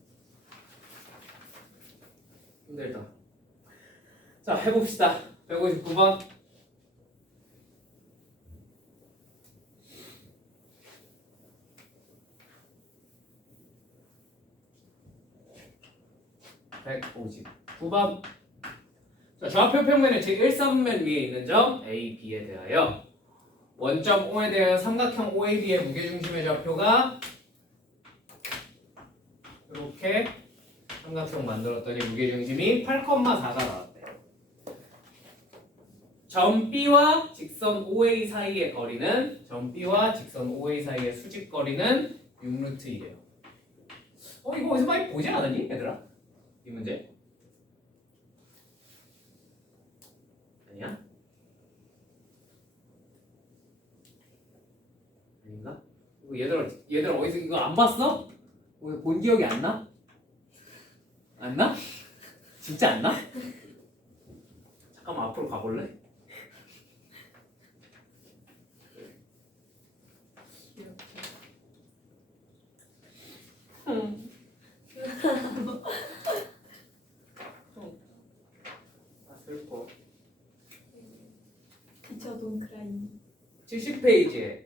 힘들다. 자, 해봅시다. 159번. (159번) 자, 좌표 평면의 제1삼면 위에 있는 점 A, B에 대하여 원점 O에 대하여 삼각형 OAB의 무게중심의 좌표가 이렇게 삼각형 만들었더니 무게중심이 8,4가 나왔대요. 점 B와 직선 OA 사이의 거리는 수직거리는 6루트2예요. 이거 어디서 많이 보지 않았니 얘들아? 이 문제? 아니야? 아닌가? 얘들 어디서 이거 안 봤어? 본 기억이 안 나? 안 나? 진짜 안 나? 잠깐만 앞으로 가볼래? 슬퍼. 저도 그라인 70페이지에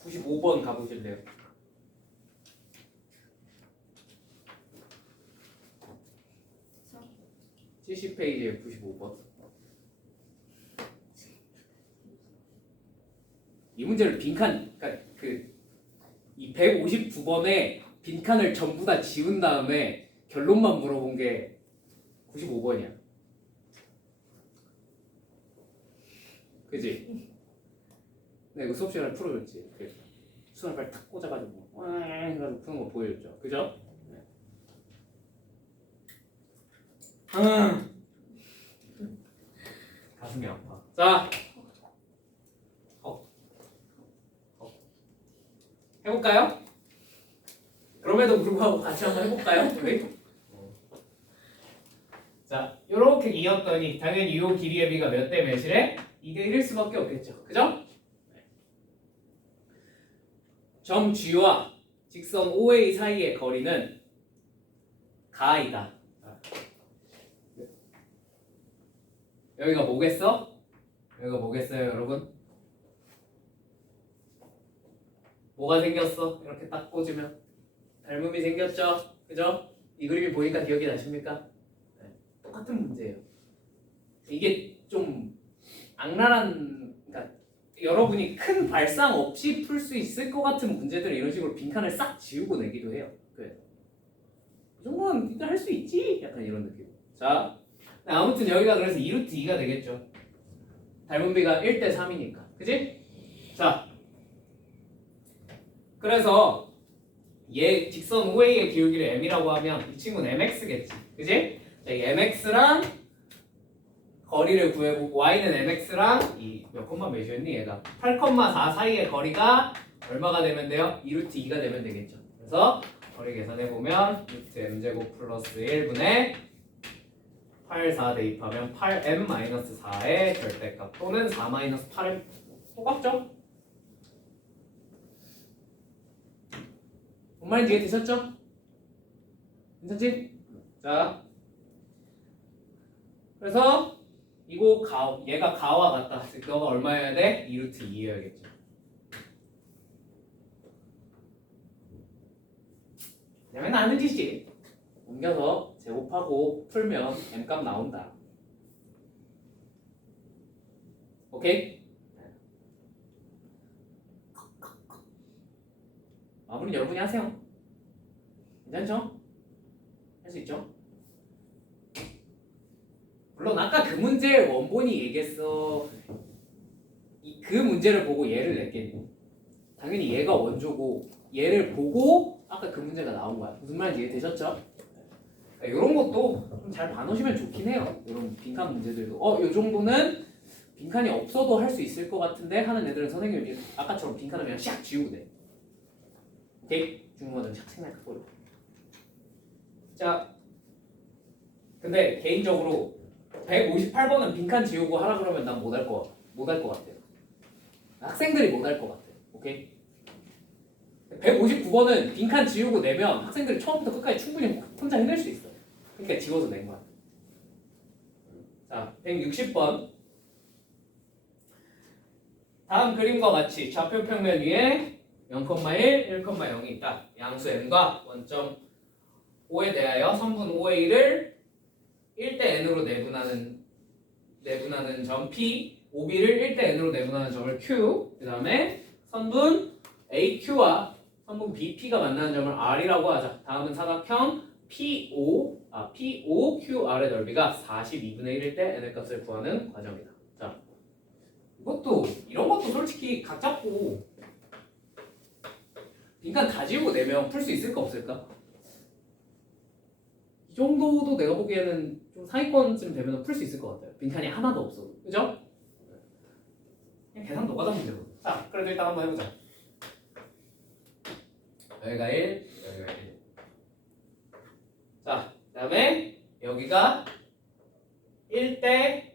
95번 가보실래요? 저 70페이지에 95번. 이 문제를 빈칸, 그러니까 이 159번에 빈칸을 전부 다 지운 다음에 결론만 물어본 게 95번이야. 그지? 내가 이거 수업 시간에 풀어줬지. 수납발 탁 꽂아가지고 해가지고 푸는 거 보여줬죠. 그죠? 네. 가슴이 아파. 자, 해볼까요? 그럼에도 불구하고 같이 한번 해볼까요? 우리? 자, 요렇게 이었더니 당연히 요 길이의 비가 몇 대 몇이래? 2대 1일 수밖에 없겠죠. 그죠? 점 G와 직선 OA 사이의 거리는 가이다. 여기가 뭐겠어? 여기가 뭐겠어요, 여러분? 뭐가 생겼어? 이렇게 딱 꽂으면 닮음이 생겼죠? 그죠? 이 그림이 보니까 기억이 나십니까? 네. 똑같은 문제예요. 이게 좀 악랄한, 그러니까 여러분이 큰 발상 없이 풀 수 있을 것 같은 문제들을 이런 식으로 빈칸을 싹 지우고 내기도 해요. 그래서 이 정도는 일단 할 수 있지? 약간 이런 느낌. 자, 아무튼 여기가 그래서 2루트 2가 되겠죠. 닮은 비가 1대 3이니까. 그지? 자, 그래서 얘 직선 OA의 기울기를 m이라고 하면 이 친구는 mx겠지. 그지? 자, 이 mx랑 거리를 구해보고 y는 mx랑 이 몇 콤마 몇이었니 얘가 8,4 사이의 거리가 얼마가 되면 돼요? 2루트 2가 되면 되겠죠. 그래서 거리 계산해보면 루트 m제곱 플러스 1분의 8, 4 대입하면 8m-4의 절대값 또는 4-8m 똑같죠? 뭔 말인지 이해되셨죠? 괜찮지? 자, 그래서 이거 얘가 가와 같다. 너가 얼마여야 돼? 2루트 2여야겠죠. 그냥 아는 짓이지. 옮겨서 제곱하고 풀면 m값 나온다. 오케이? 마무리 여러분이 하세요. 괜찮죠? 할 수 있죠? 물론 아까 그 문제의 원본이 얘기했어. 그 문제를 보고 얘를 냈겠니? 당연히 얘가 원조고 얘를 보고 아까 그 문제가 나온 거야. 무슨 말인지 이해되셨죠? 이런 것도 좀 잘 봐놓으시면 좋긴 해요. 이런 빈칸 문제들도 이 정도는 빈칸이 없어도 할 수 있을 것 같은데 하는 애들은 선생님이 아까처럼 빈칸을 그냥 샥 지우고 돼. 오케이? 중국어는 샥 생각해보려. 자, 근데 개인적으로 158번은 빈칸 지우고 하라 그러면 난 못 할 것 같아요. 학생들이 못 할 것 같아요. 오케이? 159번은 빈칸 지우고 내면 학생들이 처음부터 끝까지 충분히 혼자 해낼 수 있어. 그러니까 지워서 낸 거야. 자, 160번. 다음 그림과 같이 좌표 평면 위에 0,1, 1,0이 있다. 양수 n과 원점 O에 대하여 선분 OA를 1대 n으로 내분하는 점 P, OB를 1대 n으로 내분하는 점을 Q, 그 다음에 선분 AQ와 선분 BP가 만나는 점을 R이라고 하자. 다음은 사각형 POQR의 넓이가 42분의 1일 때 n의 값을 구하는 과정이다. 자, 이런 것도 솔직히 각 잡고 빈칸 다 지우고 내면 풀 수 있을까 없을까? 이 정도도 내가 보기에는 좀 상위권쯤 되면 풀 수 있을 것 같아요. 빈칸이 하나도 없어도. 그죠? 그냥 계산 노가다 문제고. 자, 그래도 일단 한번 해보자. 여기가 1, 여기가 1. 자, 그 다음에 여기가 1대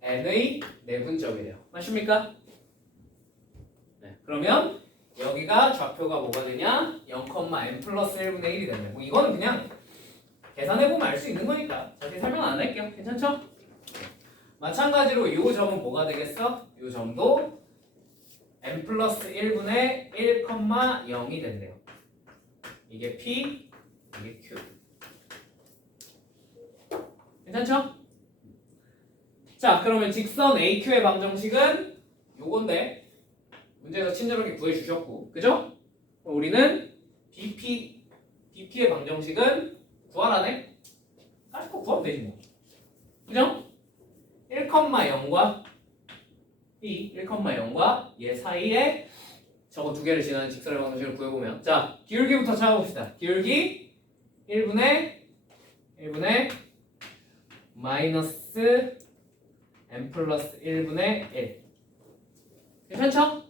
n의 내분점이래요. 맞습니까? 네, 그러면 여기가 좌표가 뭐가 되냐? 0,n 플러스 1분의 1이 되네. 뭐 이거는 그냥 계산해보면 알 수 있는 거니까 자세히 설명 안 할게요. 괜찮죠? 마찬가지로 이 점은 뭐가 되겠어? 이 점도 n 플러스 1분의 1,0이 된대요. 이게 P, 이게 Q. 괜찮죠? 자, 그러면 직선 AQ의 방정식은 요건데 문제에서 친절하게 구해주셨고, 그죠? 우리는 BP의 방정식은 구하라네? 사실 꼭 구하면 되지 뭐. 그죠? 1,0과 B, 1,0과 얘 사이에 저거 두 개를 지나는 직선의 방정식을 구해보면, 자, 기울기부터 찾아봅시다. 기울기 1분의 마이너스 n 플러스 1분의 1. 괜찮죠?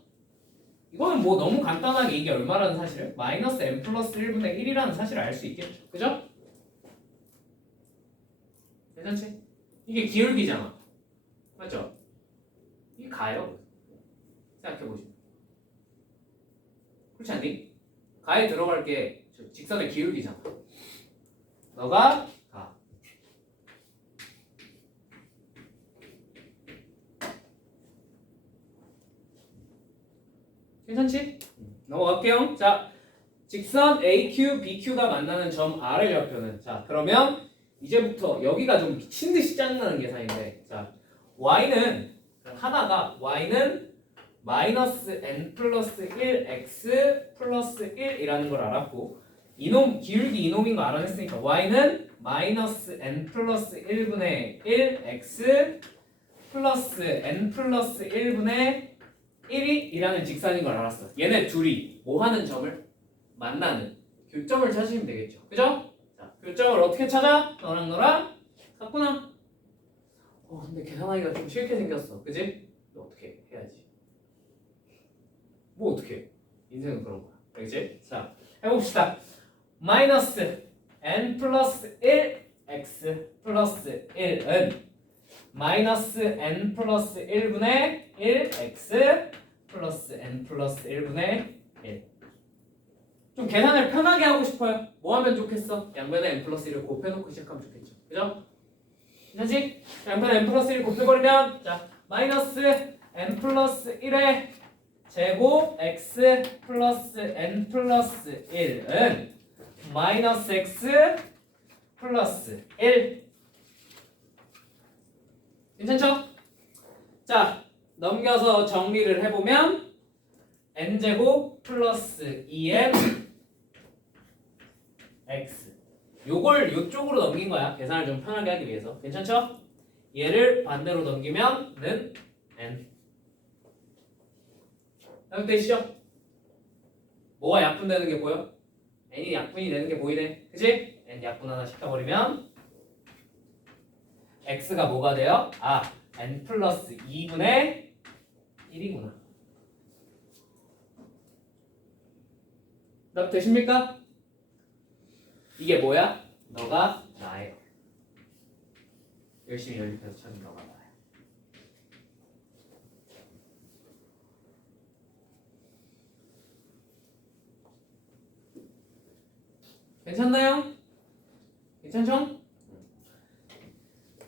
이거는 뭐 너무 간단하게 이게 얼마라는 사실을 마이너스 n 플러스 1분의 1이라는 사실을 알 수 있겠죠. 그죠? 괜찮지? 이게 기울기잖아. 맞죠? 이게 가요. 생각해보시면. 그렇지 않니? 가에 들어갈 게 직선의 기울기잖아. 너가 가. 괜찮지? 넘어갈게요. 자, 직선 AQ, BQ가 만나는 점 R의 좌표는, 자, 그러면 이제부터 여기가 좀 미친듯이 짜증나는 계산인데, 자, Y는 하나가 Y는 마이너스 N 플러스 1X 플러스 1이라는 걸 알았고, 이놈 기울기 이놈인 거 알아냈으니까 Y는 마이너스 N 플러스 1분의 1X 플러스 N 플러스 1분의 1이 2라는 직선인 걸 알았어. 얘네 둘이 뭐 하는 점을 만나는 교점을 찾으시면 되겠죠. 그죠? 자, 교점을 어떻게 찾아? 너랑 같구나. 근데 계산하기가 좀 싫게 생겼어. 그지? 너 어떻게 해야지? 뭐 어떻게 해? 인생은 그런 거야. 알겠지? 자, 해봅시다. 마이너스 n 플러스 1 x 플러스 1은 마이너스 n 플러스 1분의 1 x 플러스 n 플러스 1분의 1. 좀 계산을 편하게 하고 싶어요. 뭐 하면 좋겠어? 양변에 n 플러스 1을 곱해놓고 시작하면 좋겠죠. 그죠? 괜찮지? 양변에 n 플러스 1 곱해버리면 자 마이너스 n 플러스 1의 제곱 x 플러스 n 플러스 1은 마이너스 x 플러스 1. 괜찮죠? 자 넘겨서 정리를 해보면 n제곱 플러스 2n x 요걸 요쪽으로 넘긴 거야. 계산을 좀 편하게 하기 위해서. 괜찮죠? 얘를 반대로 넘기면은 n. 되시죠? 뭐가 약분되는 게 보여? n이 약분이 되는 게 보이네. 그치? n 약분 하나 시켜버리면 x가 뭐가 돼요? n 플러스 2분의 1이구나. 답 되십니까? 이게 뭐야? 너가 나예요. 열심히 연습해서 찾은 너가 나예요. 괜찮나요? 괜찮죠?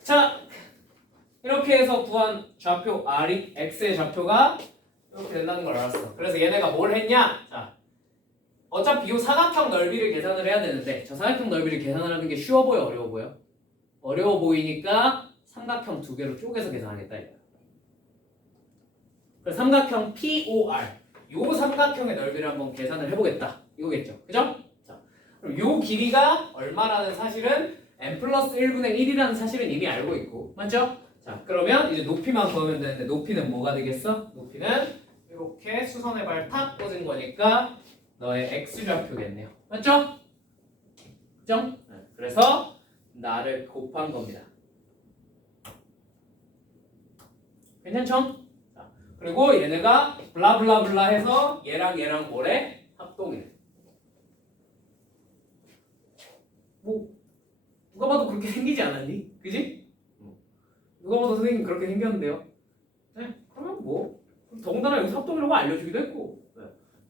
자, 이렇게 해서 구한 좌표 R이 X의 좌표가 이렇게 된다는 걸 알았어. 그래서 얘네가 뭘 했냐? 자, 어차피 이 사각형 넓이를 계산을 해야 되는데 저 사각형 넓이를 계산을 하는 게 쉬워 보여, 어려워 보여? 어려워 보이니까 삼각형 두 개로 쪼개서 계산하겠다 이거야. 그래서 삼각형 POR 요 삼각형의 넓이를 한번 계산을 해보겠다 이거겠죠, 그죠? 자, 그럼 요 길이가 얼마라는 사실은 n 플러스 1분의 1이라는 사실은 이미 알고 있고, 맞죠? 자, 그러면 이제 높이만 구하면 되는데 높이는 뭐가 되겠어? 높이는 이렇게 수선의 발 탁 꽂은 거니까 너의 x좌표겠네요. 맞죠? 그죠? 네. 그래서 나를 곱한 겁니다. 괜찮죠? 자, 그리고 얘네가 블라블라블라 해서 얘랑 뭐래? 합동이래. 뭐 누가 봐도 그렇게 생기지 않았니? 그지? 누가 봐도 선생님 그렇게 생겼는데요. 네, 그러면 뭐 더군다나 여기서 합동이라고 알려주기도 했고. 네.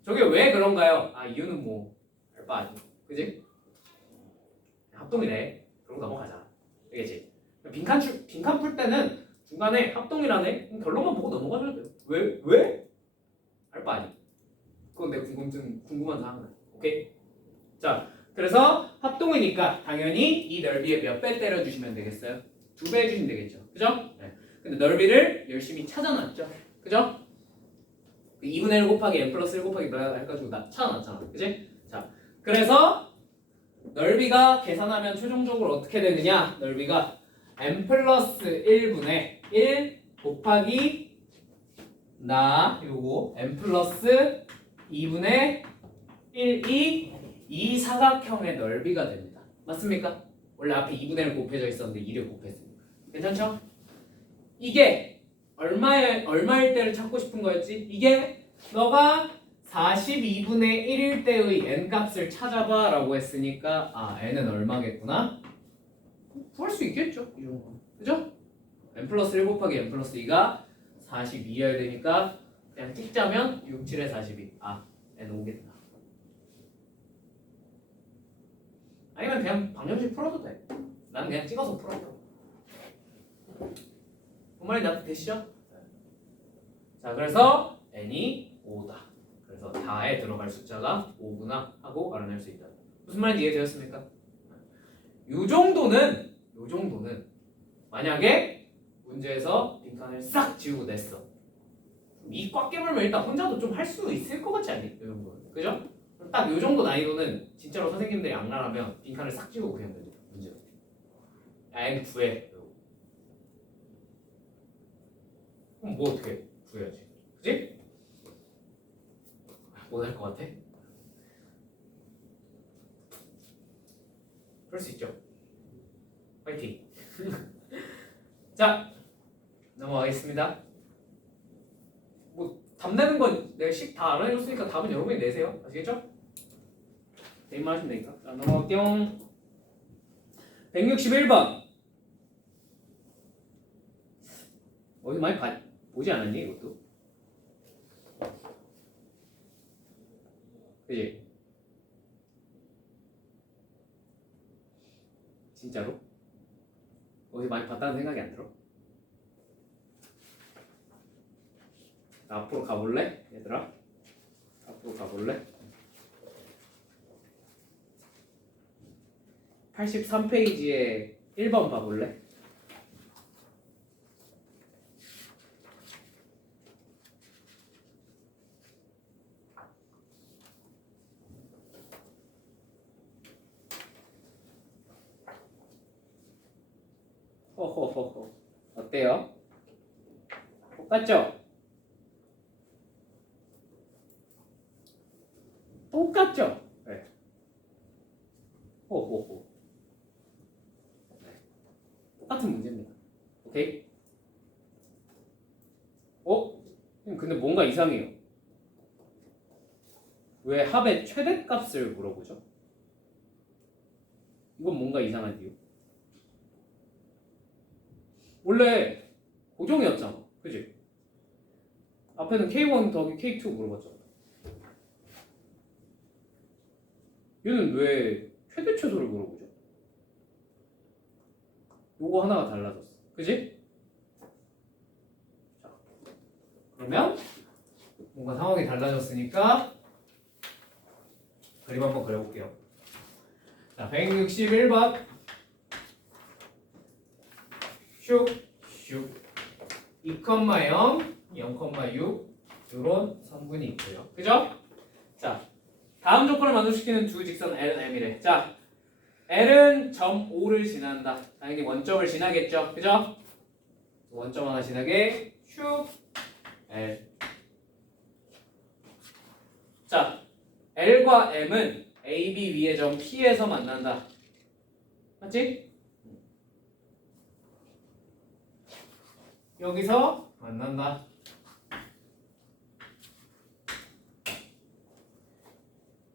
저게 왜 그런가요? 이유는 뭐 알 바 아니고, 그지? 합동이래. 그럼 넘어가자. 알겠지? 빈칸 풀 때는 중간에 합동이라네. 그럼 결론만 보고 넘어가줘야 돼요. 왜? 알 바 아니. 그건 내 궁금한 사항은. 오케이? 자, 그래서 합동이니까 당연히 이 넓이에 몇 배 때려주시면 되겠어요? 2배 해주시면 되겠죠. 그죠? 네. 근데 넓이를 열심히 찾아놨죠. 그죠? 2분의 1 곱하기 n 플러스 1 곱하기 몇 해가지고 찾아놨잖아. 그지? 자, 그래서 넓이가 계산하면 최종적으로 어떻게 되느냐? 넓이가 n 플러스 1분의 1 곱하기 요거 n 플러스 2분의 1이 이 사각형의 넓이가 됩니다. 맞습니까? 원래 앞에 2분의 1 곱해져 있었는데 2를 곱했습니다. 괜찮죠? 이게 얼마일 때를 찾고 싶은 거였지? 이게 너가 42분의 1일 때의 n 값을 찾아봐 라고 했으니까 n은 얼마겠구나? 구할 수 있겠죠? 이 정도. 그죠? n 플러스 1 곱하기 n 플러스 2가 42여야 되니까 그냥 찍자면 6, 7에 42. n 5겠다. 아니면 그냥 방정식 풀어도 돼. 나는 그냥 찍어서 풀었어. 그 말이 나도 되시죠? 자, 그래서 n이 5다. 그래서 다에 들어갈 숫자가 5구나 하고 알아낼 수 있다. 무슨 말인지 이해되었습니까? 요 정도는 만약에 문제에서 빈칸을 싹 지우고 냈어. 이 꽉 깨물면 일단 혼자도 좀 할 수 있을 것 같지 않니? 이 정도는. 그죠? 딱 요 정도 난이도는 진짜로 선생님들이 악랄하면 빈칸을 싹 지우고 그냥 되죠. 문제가. n 구해. 그럼 뭐 어떻게 구해야지? 그지? 못할 것 같아? 그럴 수 있죠. 파이팅. 자, 넘어가겠습니다. 뭐 답 내는 건 내가 다 알아줬으니까 답은 여러분이 내세요. 아시겠죠? 내일만 하시면 되니까. 자, 넘어갈게요. 161번. 어디 많이 보지 않았니 이것도? 그지? 진짜로? 어디 많이 봤다는 생각이 안 들어? 앞으로 가볼래? 얘들아? 앞으로 가볼래? 83페이지에 1번 봐볼래? 호호호호. 어때요? 똑같죠? 똑같죠? 네. 호호호. 네. 똑같은 문제입니다. 오케이? 근데 뭔가 이상해요. 왜 합의 최대값을 물어보죠? 이건 뭔가 이상한 이유. 원래 고정이었잖아. 그지? 앞에는 K1 더하기 K2 물어봤잖아. 얘는 왜 최대 최소를 물어보죠? 요거 하나가 달라졌어. 그지? 자, 그러면 뭔가 상황이 달라졌으니까 그림 한번 그려볼게요. 자, 161번. 슉, 슉. 2,0, 0,6 이런 선분이 있고요. 그죠? 자, 다음 조건을 만족시키는 두 직선 L, M이래. 자, L은 점 O를 지난다. 당연히 원점을 지나겠죠. 그죠? 원점 하나 지나게 슉 L. 자, L과 M은 A, B 위의 점 P에서 만난다. 맞지? 여기서 만난다.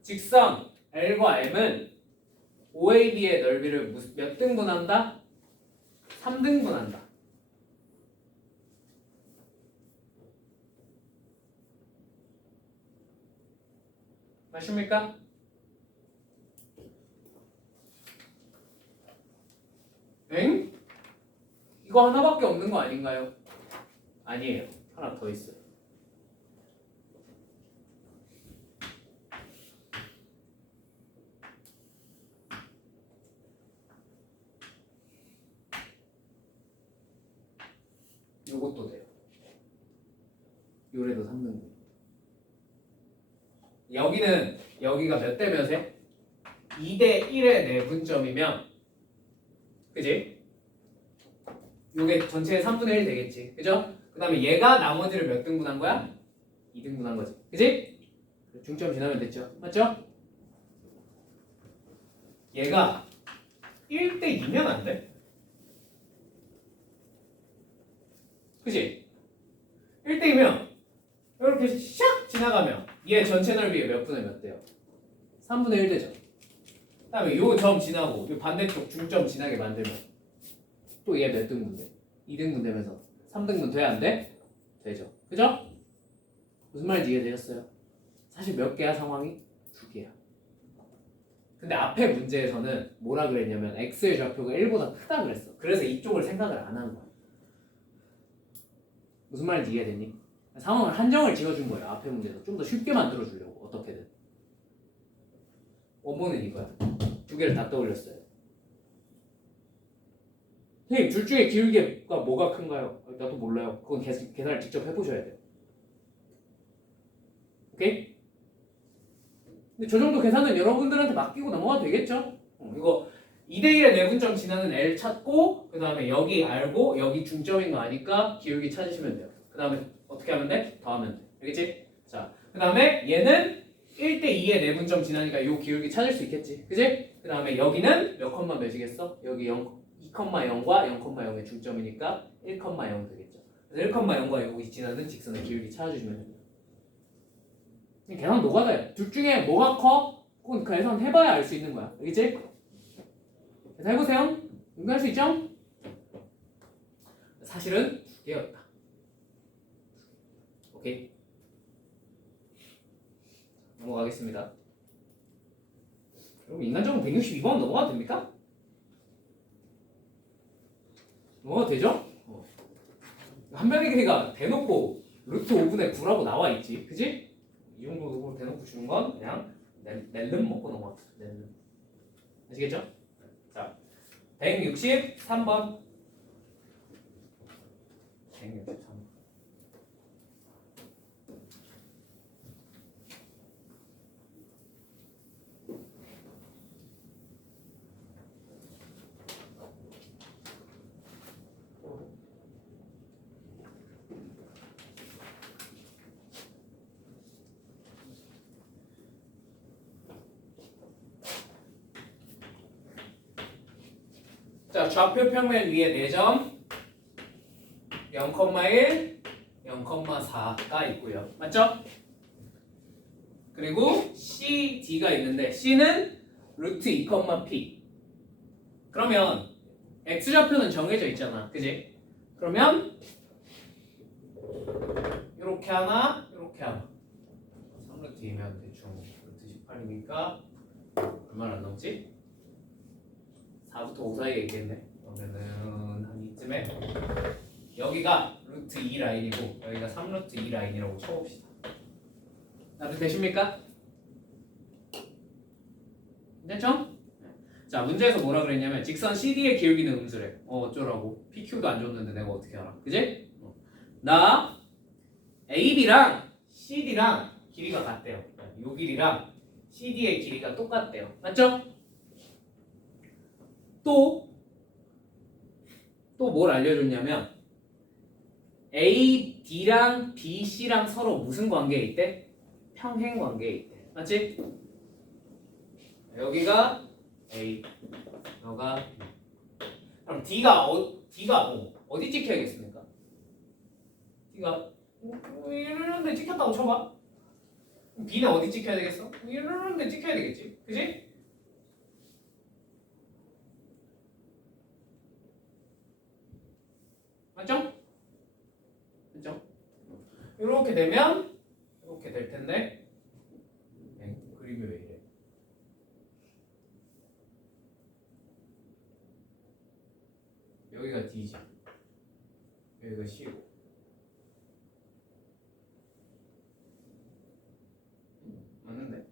직선 L과 M은 OAB의 넓이를 몇 등분한다? 3등분한다. 맞습니까? 엥? 이거 하나밖에 없는 거 아닌가요? 아니에요. 하나 더 있어요. 요것도 돼요. 요래도 3등분. 여기가 몇 대 몇이에요? 2대 1의 내분점이면 그지? 요게 전체의 3분의 1 되겠지. 그죠? 그 다음에 얘가 나머지를 몇 등분한 거야? 2등분한 거지. 그지? 중점 지나면 됐죠. 맞죠? 얘가 1대 2면 안 돼? 그지? 1대 2면 이렇게 샥 지나가면 얘 전체 넓이에 몇 분의 몇 돼요? 3분의 1 되죠. 그 다음에 요 점 지나고 요 반대쪽 중점 지나게 만들면 또 얘 몇 등분 돼? 2등분 되면서 3등분 돼? 안 돼? 되죠. 그죠? 무슨 말인지 이해되셨어요? 사실 몇 개야 상황이? 2개야. 근데 앞에 문제에서는 뭐라 그랬냐면 x의 좌표가 1보다 크다 그랬어. 그래서 이쪽을 생각을 안 한 거야. 무슨 말인지 이해되니? 상황을 한정을 지어준 거예요. 앞에 문제에서 좀 더 쉽게 만들어주려고 어떻게든. 원본은 이거야. 두 개를 다 떠올렸어요. 선생님 둘 중에 기울기가 뭐가 큰가요? 나도 몰라요. 그건 계산을 직접 해보셔야 돼요. 오케이? 근데 저 정도 계산은 여러분들한테 맡기고 넘어가도 되겠죠? 이거 2대1의 내분점 지나는 L 찾고 그 다음에 여기 알고 여기 중점인 거 아니까 기울기 찾으시면 돼요. 그 다음에 어떻게 하면 돼? 더하면 돼. 알겠지? 자, 그 다음에 얘는 1대2의 내분점 지나니까 이 기울기 찾을 수 있겠지. 그지? 그 다음에 여기는 몇 컴마 몇이겠어? 여기 2,0과 0,0의 중점이니까 1,0 되겠죠. 그래서 1,0과 여기 지나는 직선의 기울기 찾아주시면 됩니다. 계산 노가다야. 둘 중에 뭐가 커? 그건 계산 해봐야 알 수 있는 거야. 알겠지? 계산 해보세요. 응용할 수 있죠? 사실은 두 개였다. 오케이. 넘어가겠습니다. 여러분 인간적으로 162번 넘어가도 됩니까? 넘어가도 되죠? 한 변의 길이가 대놓고 루트 5분의 9라고 나와 있지, 그지? 이 정도로 대놓고 주는 건 그냥 낼름 먹고 넘어갑시다. 낼름. 아시겠죠? 자, 163번. 163번. 자, 좌표 평면 위에 4점 0,1, 0,4가 있고요. 맞죠? 그리고 CD가 있는데 C는 루트 2,P. 그러면 X좌표는 정해져 있잖아. 그지? 그러면 이렇게 하나, 이렇게 하나. 3루트 2면 대충 루트 18이니까 얼마나 남지? 4부터 5 사이에 있겠네. 그러면은 한 이쯤에 여기가 루트 2 라인이고 여기가 3루트 2 라인이라고 쳐봅시다. 다들 되십니까? 됐죠? 자, 문제에서 뭐라 그랬냐면 직선 CD의 기울기는 음수래. 어쩌라고? PQ도 안 줬는데 내가 어떻게 알아? 그지? 나 AB랑 CD랑 길이가 같대요. 요 길이랑 CD의 길이가 똑같대요. 맞죠? 또 뭘 알려줬냐면 A, D랑 B, C랑 서로 무슨 관계에 있대? 평행 관계에 있대. 맞지? 여기가 A, 여기가 B. 그럼 D가 어디 찍혀야겠습니까? D가 이러는데 찍혔다고 쳐봐. B는 어디 찍혀야 되겠어? 이러는데 찍혀야 되겠지. 그지? 맞죠? 맞죠? 이렇게 되면 이렇게 될 텐데 그림이 왜 이래? 여기가 D지, 여기가 C고. 맞는데?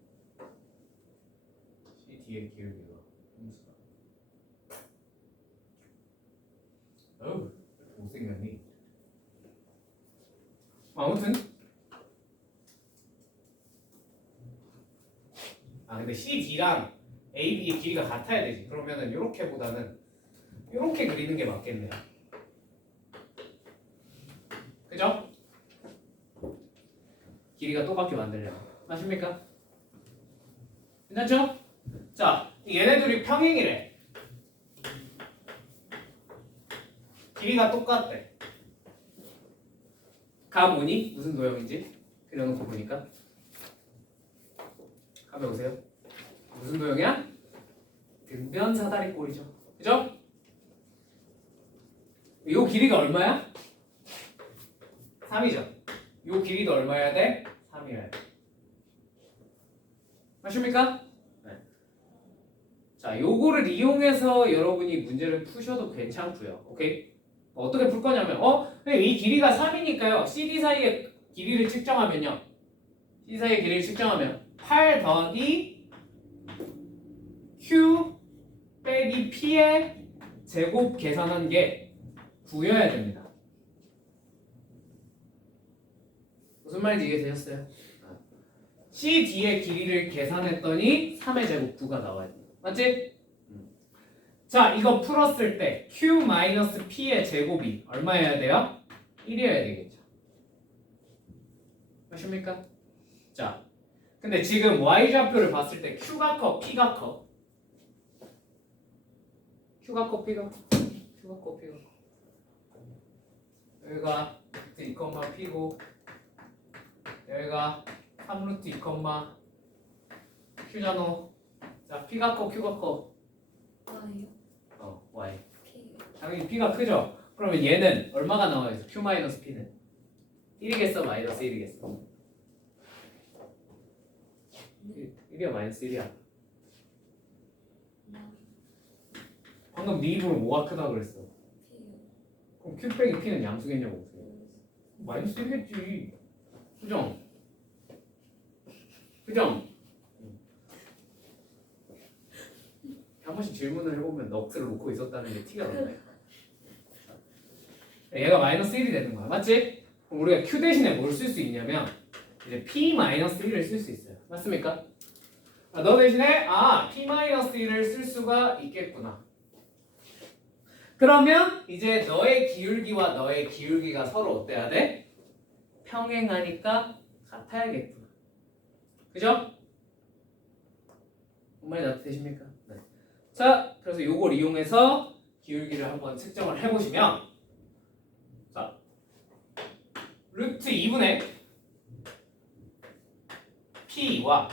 C, D의 기울기가 함수다. 어우, 못생겼니? 아무튼 근데 CD랑 AB의 길이가 같아야 되지. 그러면은 이렇게보다는 이렇게 그리는 게 맞겠네요. 그죠? 길이가 똑같게 만들려면 아십니까? 괜찮죠? 자, 얘네들이 평행이래. 길이가 똑같대. 가 뭐니? 무슨 도형인지 그려놓고 보니까. 가면 오세요. 무슨 도형이야? 등변 사다리꼴이죠. 그죠? 요 길이가 얼마야? 3이죠. 요 길이도 얼마여야 돼? 3이어야 돼. 맞습니까? 네. 자, 요거를 이용해서 여러분이 문제를 푸셔도 괜찮고요. 오케이? 어떻게 풀 거냐면 이 길이가 3이니까요. CD 사이의 길이를 측정하면요. CD 사이의 길이를 측정하면 8 더하기 Q 빼기 P의 제곱 계산한 게 9여야 됩니다. 무슨 말인지 이해되셨어요? CD의 길이를 계산했더니 3의 제곱 9가 나와야 돼. 맞지? 자, 이거 풀었을 때 Q-P의 제곱이 얼마여야 돼요? 1이어야 되겠죠. 맞습니까? 자, 근데 지금 y좌표를 봤을 때 q가 커, p가 커? q가 커, p가 커? q가 커, p가 커? 여기가 루트 2, p고 여기가 3루트 2, q잖아. 자, p가 커, q가 커? Y요? y. P. 당연히 p가 크죠? 그러면 얘는 얼마가 나와있어? q 마이너스 p는? 1이겠어? 마이너스 1이겠어? 1이야 마이너스 1이야? 방금 네 입으로 뭐가 크다 그랬어? P요. 그럼 q 빼기 p는 양수겠냐고. 마이너스 1겠지. 그죠? 그죠? 한 번씩 질문을 해보면 넋을 놓고 있었다는 게 티가 나네. 얘가 마이너스 1이 되는 거야. 맞지? 그럼 우리가 q 대신에 뭘 쓸 수 있냐면 이제 p 마이너스 1을 쓸 수 있어요. 맞습니까? 너 대신에 p 마이너스 1을 쓸 수가 있겠구나. 그러면 이제 너의 기울기와 너의 기울기가 서로 어때야 돼? 평행하니까 같아야겠구나. 그죠? 정말 납득되십니까? 네. 자, 그래서 요걸 이용해서 기울기를 한번 측정을 해보시면 자, 루트 2분의 p와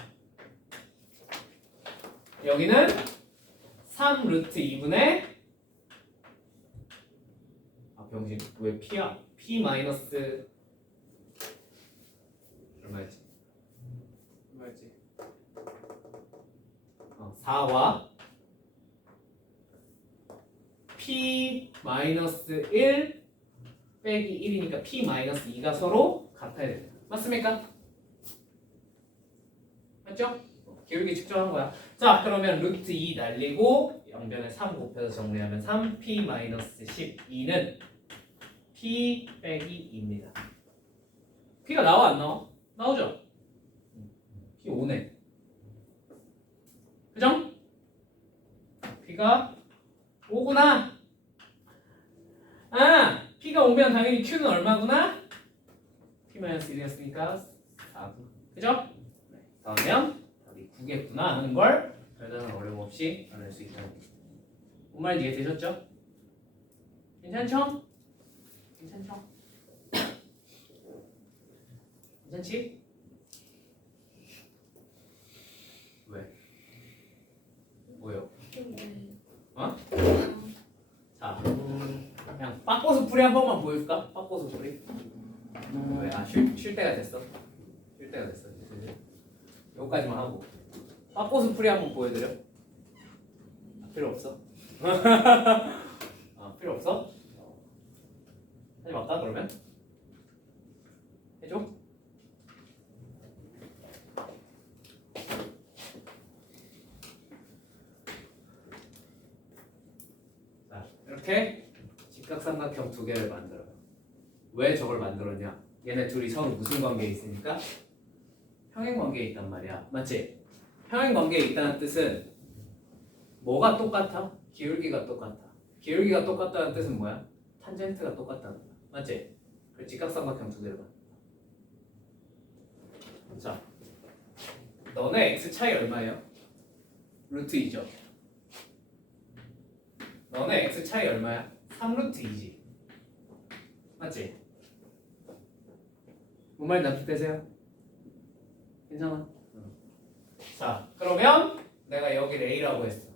여기는 3 루트 2분의 병신 왜 p야? p 마이너스 얼마였지? 4와 p 마이너스 1 빼기 1이니까 p 마이너스 2가 서로 같아야 됩니다. 맞습니까? 맞죠? 기울기 측정한 거야. 자, 그러면 루트 2 날리고 양변에 3 곱해서 정리하면 3p 마이너스 12는 p 빼기 2입니다. p가 나와 안 나와? 나오죠? p 5네. 그죠? p가 5구나. p가 5면 당연히 q는 얼마구나? p 마이너스 1이었으니까 4구. 그죠? 네. 그러면 답이 9겠구나 하는 걸 별다른 어려움 없이 알아낼 수 있다는 거죠. 뭔 말인지 이해되셨죠? 괜찮죠? 괜찮죠? 괜찮지? 왜? 뭐요? 어? 자, 그냥 빠꼬스프리 한 번만 보여줄까? 빠꼬스프리. 왜? 쉴 때가 됐어. 쉴 때가 됐어. 여기까지만 하고. 빠꼬스프리 한번 보여드려? 필요 없어? 필요 없어? 하지 말까 그러면? 해줘? 자, 이렇게 직각삼각형 두 개를 만들어요. 왜 저걸 만들었냐? 얘네 둘이 서로 무슨 관계에 있으니까? 평행 관계에 있단 말이야. 맞지? 평행 관계에 있다는 뜻은 뭐가 똑같아? 기울기가 똑같아. 기울기가 똑같다는 뜻은 뭐야? 탄젠트가 똑같다는 거야. 맞지? 그 직각삼각형 두 개를 만든다. 자, 너네 x 차이 얼마예요? 루트 2죠. 너네 x 차이 얼마야? 3루트 2지. 맞지? 뭔 말인지 납득되세요? 괜찮아? 자, 그러면 내가 여기를 a라고 했어.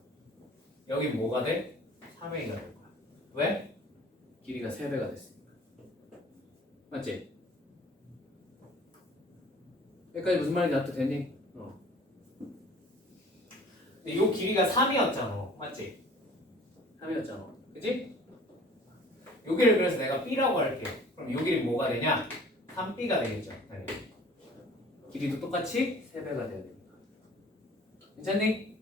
여긴 뭐가 돼? 3a가 될 거야. 왜? 길이가 3배가 됐으니까. 맞지? 여기까지 무슨 말인지 납득되니? 근데 요 길이가 3이었잖아. 맞지? 3이었잖아. 그치? 여기를 그래서 내가 b라고 할게. 그럼 요 길이 뭐가 되냐? 3b가 되겠죠. 당연히. 길이도 똑같이 3배가 돼야 됩니다. 괜찮니?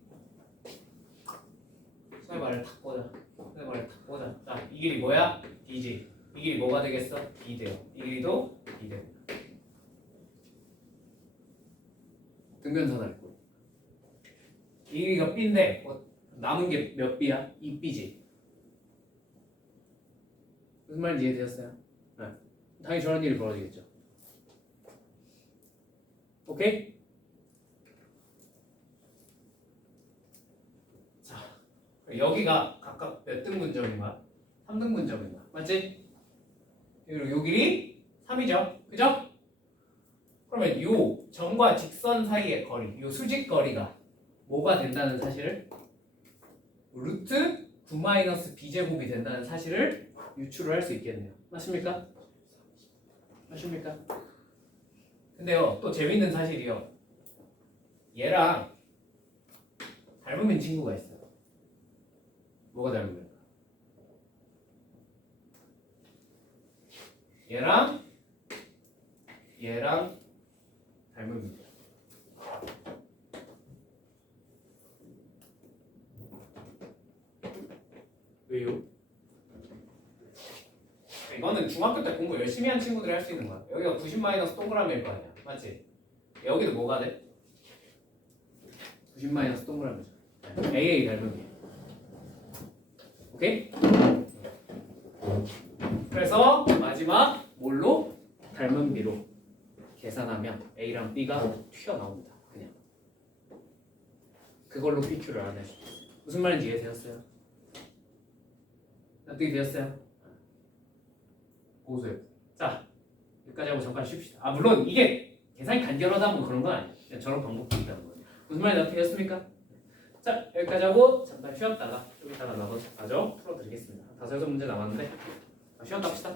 손에 발을 탁 꽂아. 손에 발을 탁 꽂아. 자, 이 길이 뭐야? b지. 이 길이 뭐가 되겠어? b 돼요. 이 길이도 b 됩니다. 등변사다 있고. 이 길이가 b인데 남은 게 몇 b야? 2b지. 무슨 말인지 이해되셨어요? 네. 당연히 저런 일이 벌어지겠죠. 오케이? 여기가 각각 몇 등분점인가? 3등분점인가? 맞지? 그리고 요 길이 3이죠. 그죠? 그러면 요 점과 직선 사이의 거리, 요 수직 거리가 뭐가 된다는 사실을 루트 9-b제곱이 된다는 사실을 유추를 할 수 있겠네요. 맞습니까? 맞습니까? 근데요, 또 재밌는 사실이요. 얘랑 닮은 친구가 있어요. 뭐가 닮은? 얘랑 닮은. 왜요? 이거는 중학교 때 공부 열심히 한 친구들이 할 수 있는 거야. 여기가 90- 동그라미일 거 아니야. 맞지? 여기도 뭐가 돼? 90- 동그라미죠. AA 닮은. 오케이? 그래서 마지막 뭘로? 닮은 비로 계산하면 A랑 B가 튀어나옵니다. 그냥 그걸로 PQ를 알아낼 수 있어요. 무슨 말인지 이해되셨어요? 납득이 되었어요? 고소해요. 자, 여기까지 하고 잠깐 쉽시다. 아, 물론 이게 계산이 간결하다 뭐 그런 건 아니에요. 그냥 저런 방법도 있다는 거예요. 무슨 말인지 납득되셨습니까? 자, 여기까지 하고 잠깐 쉬었다가 좀 이따가 나머지 과정 풀어드리겠습니다. 5-6문제 남았는데 쉬었다 합시다.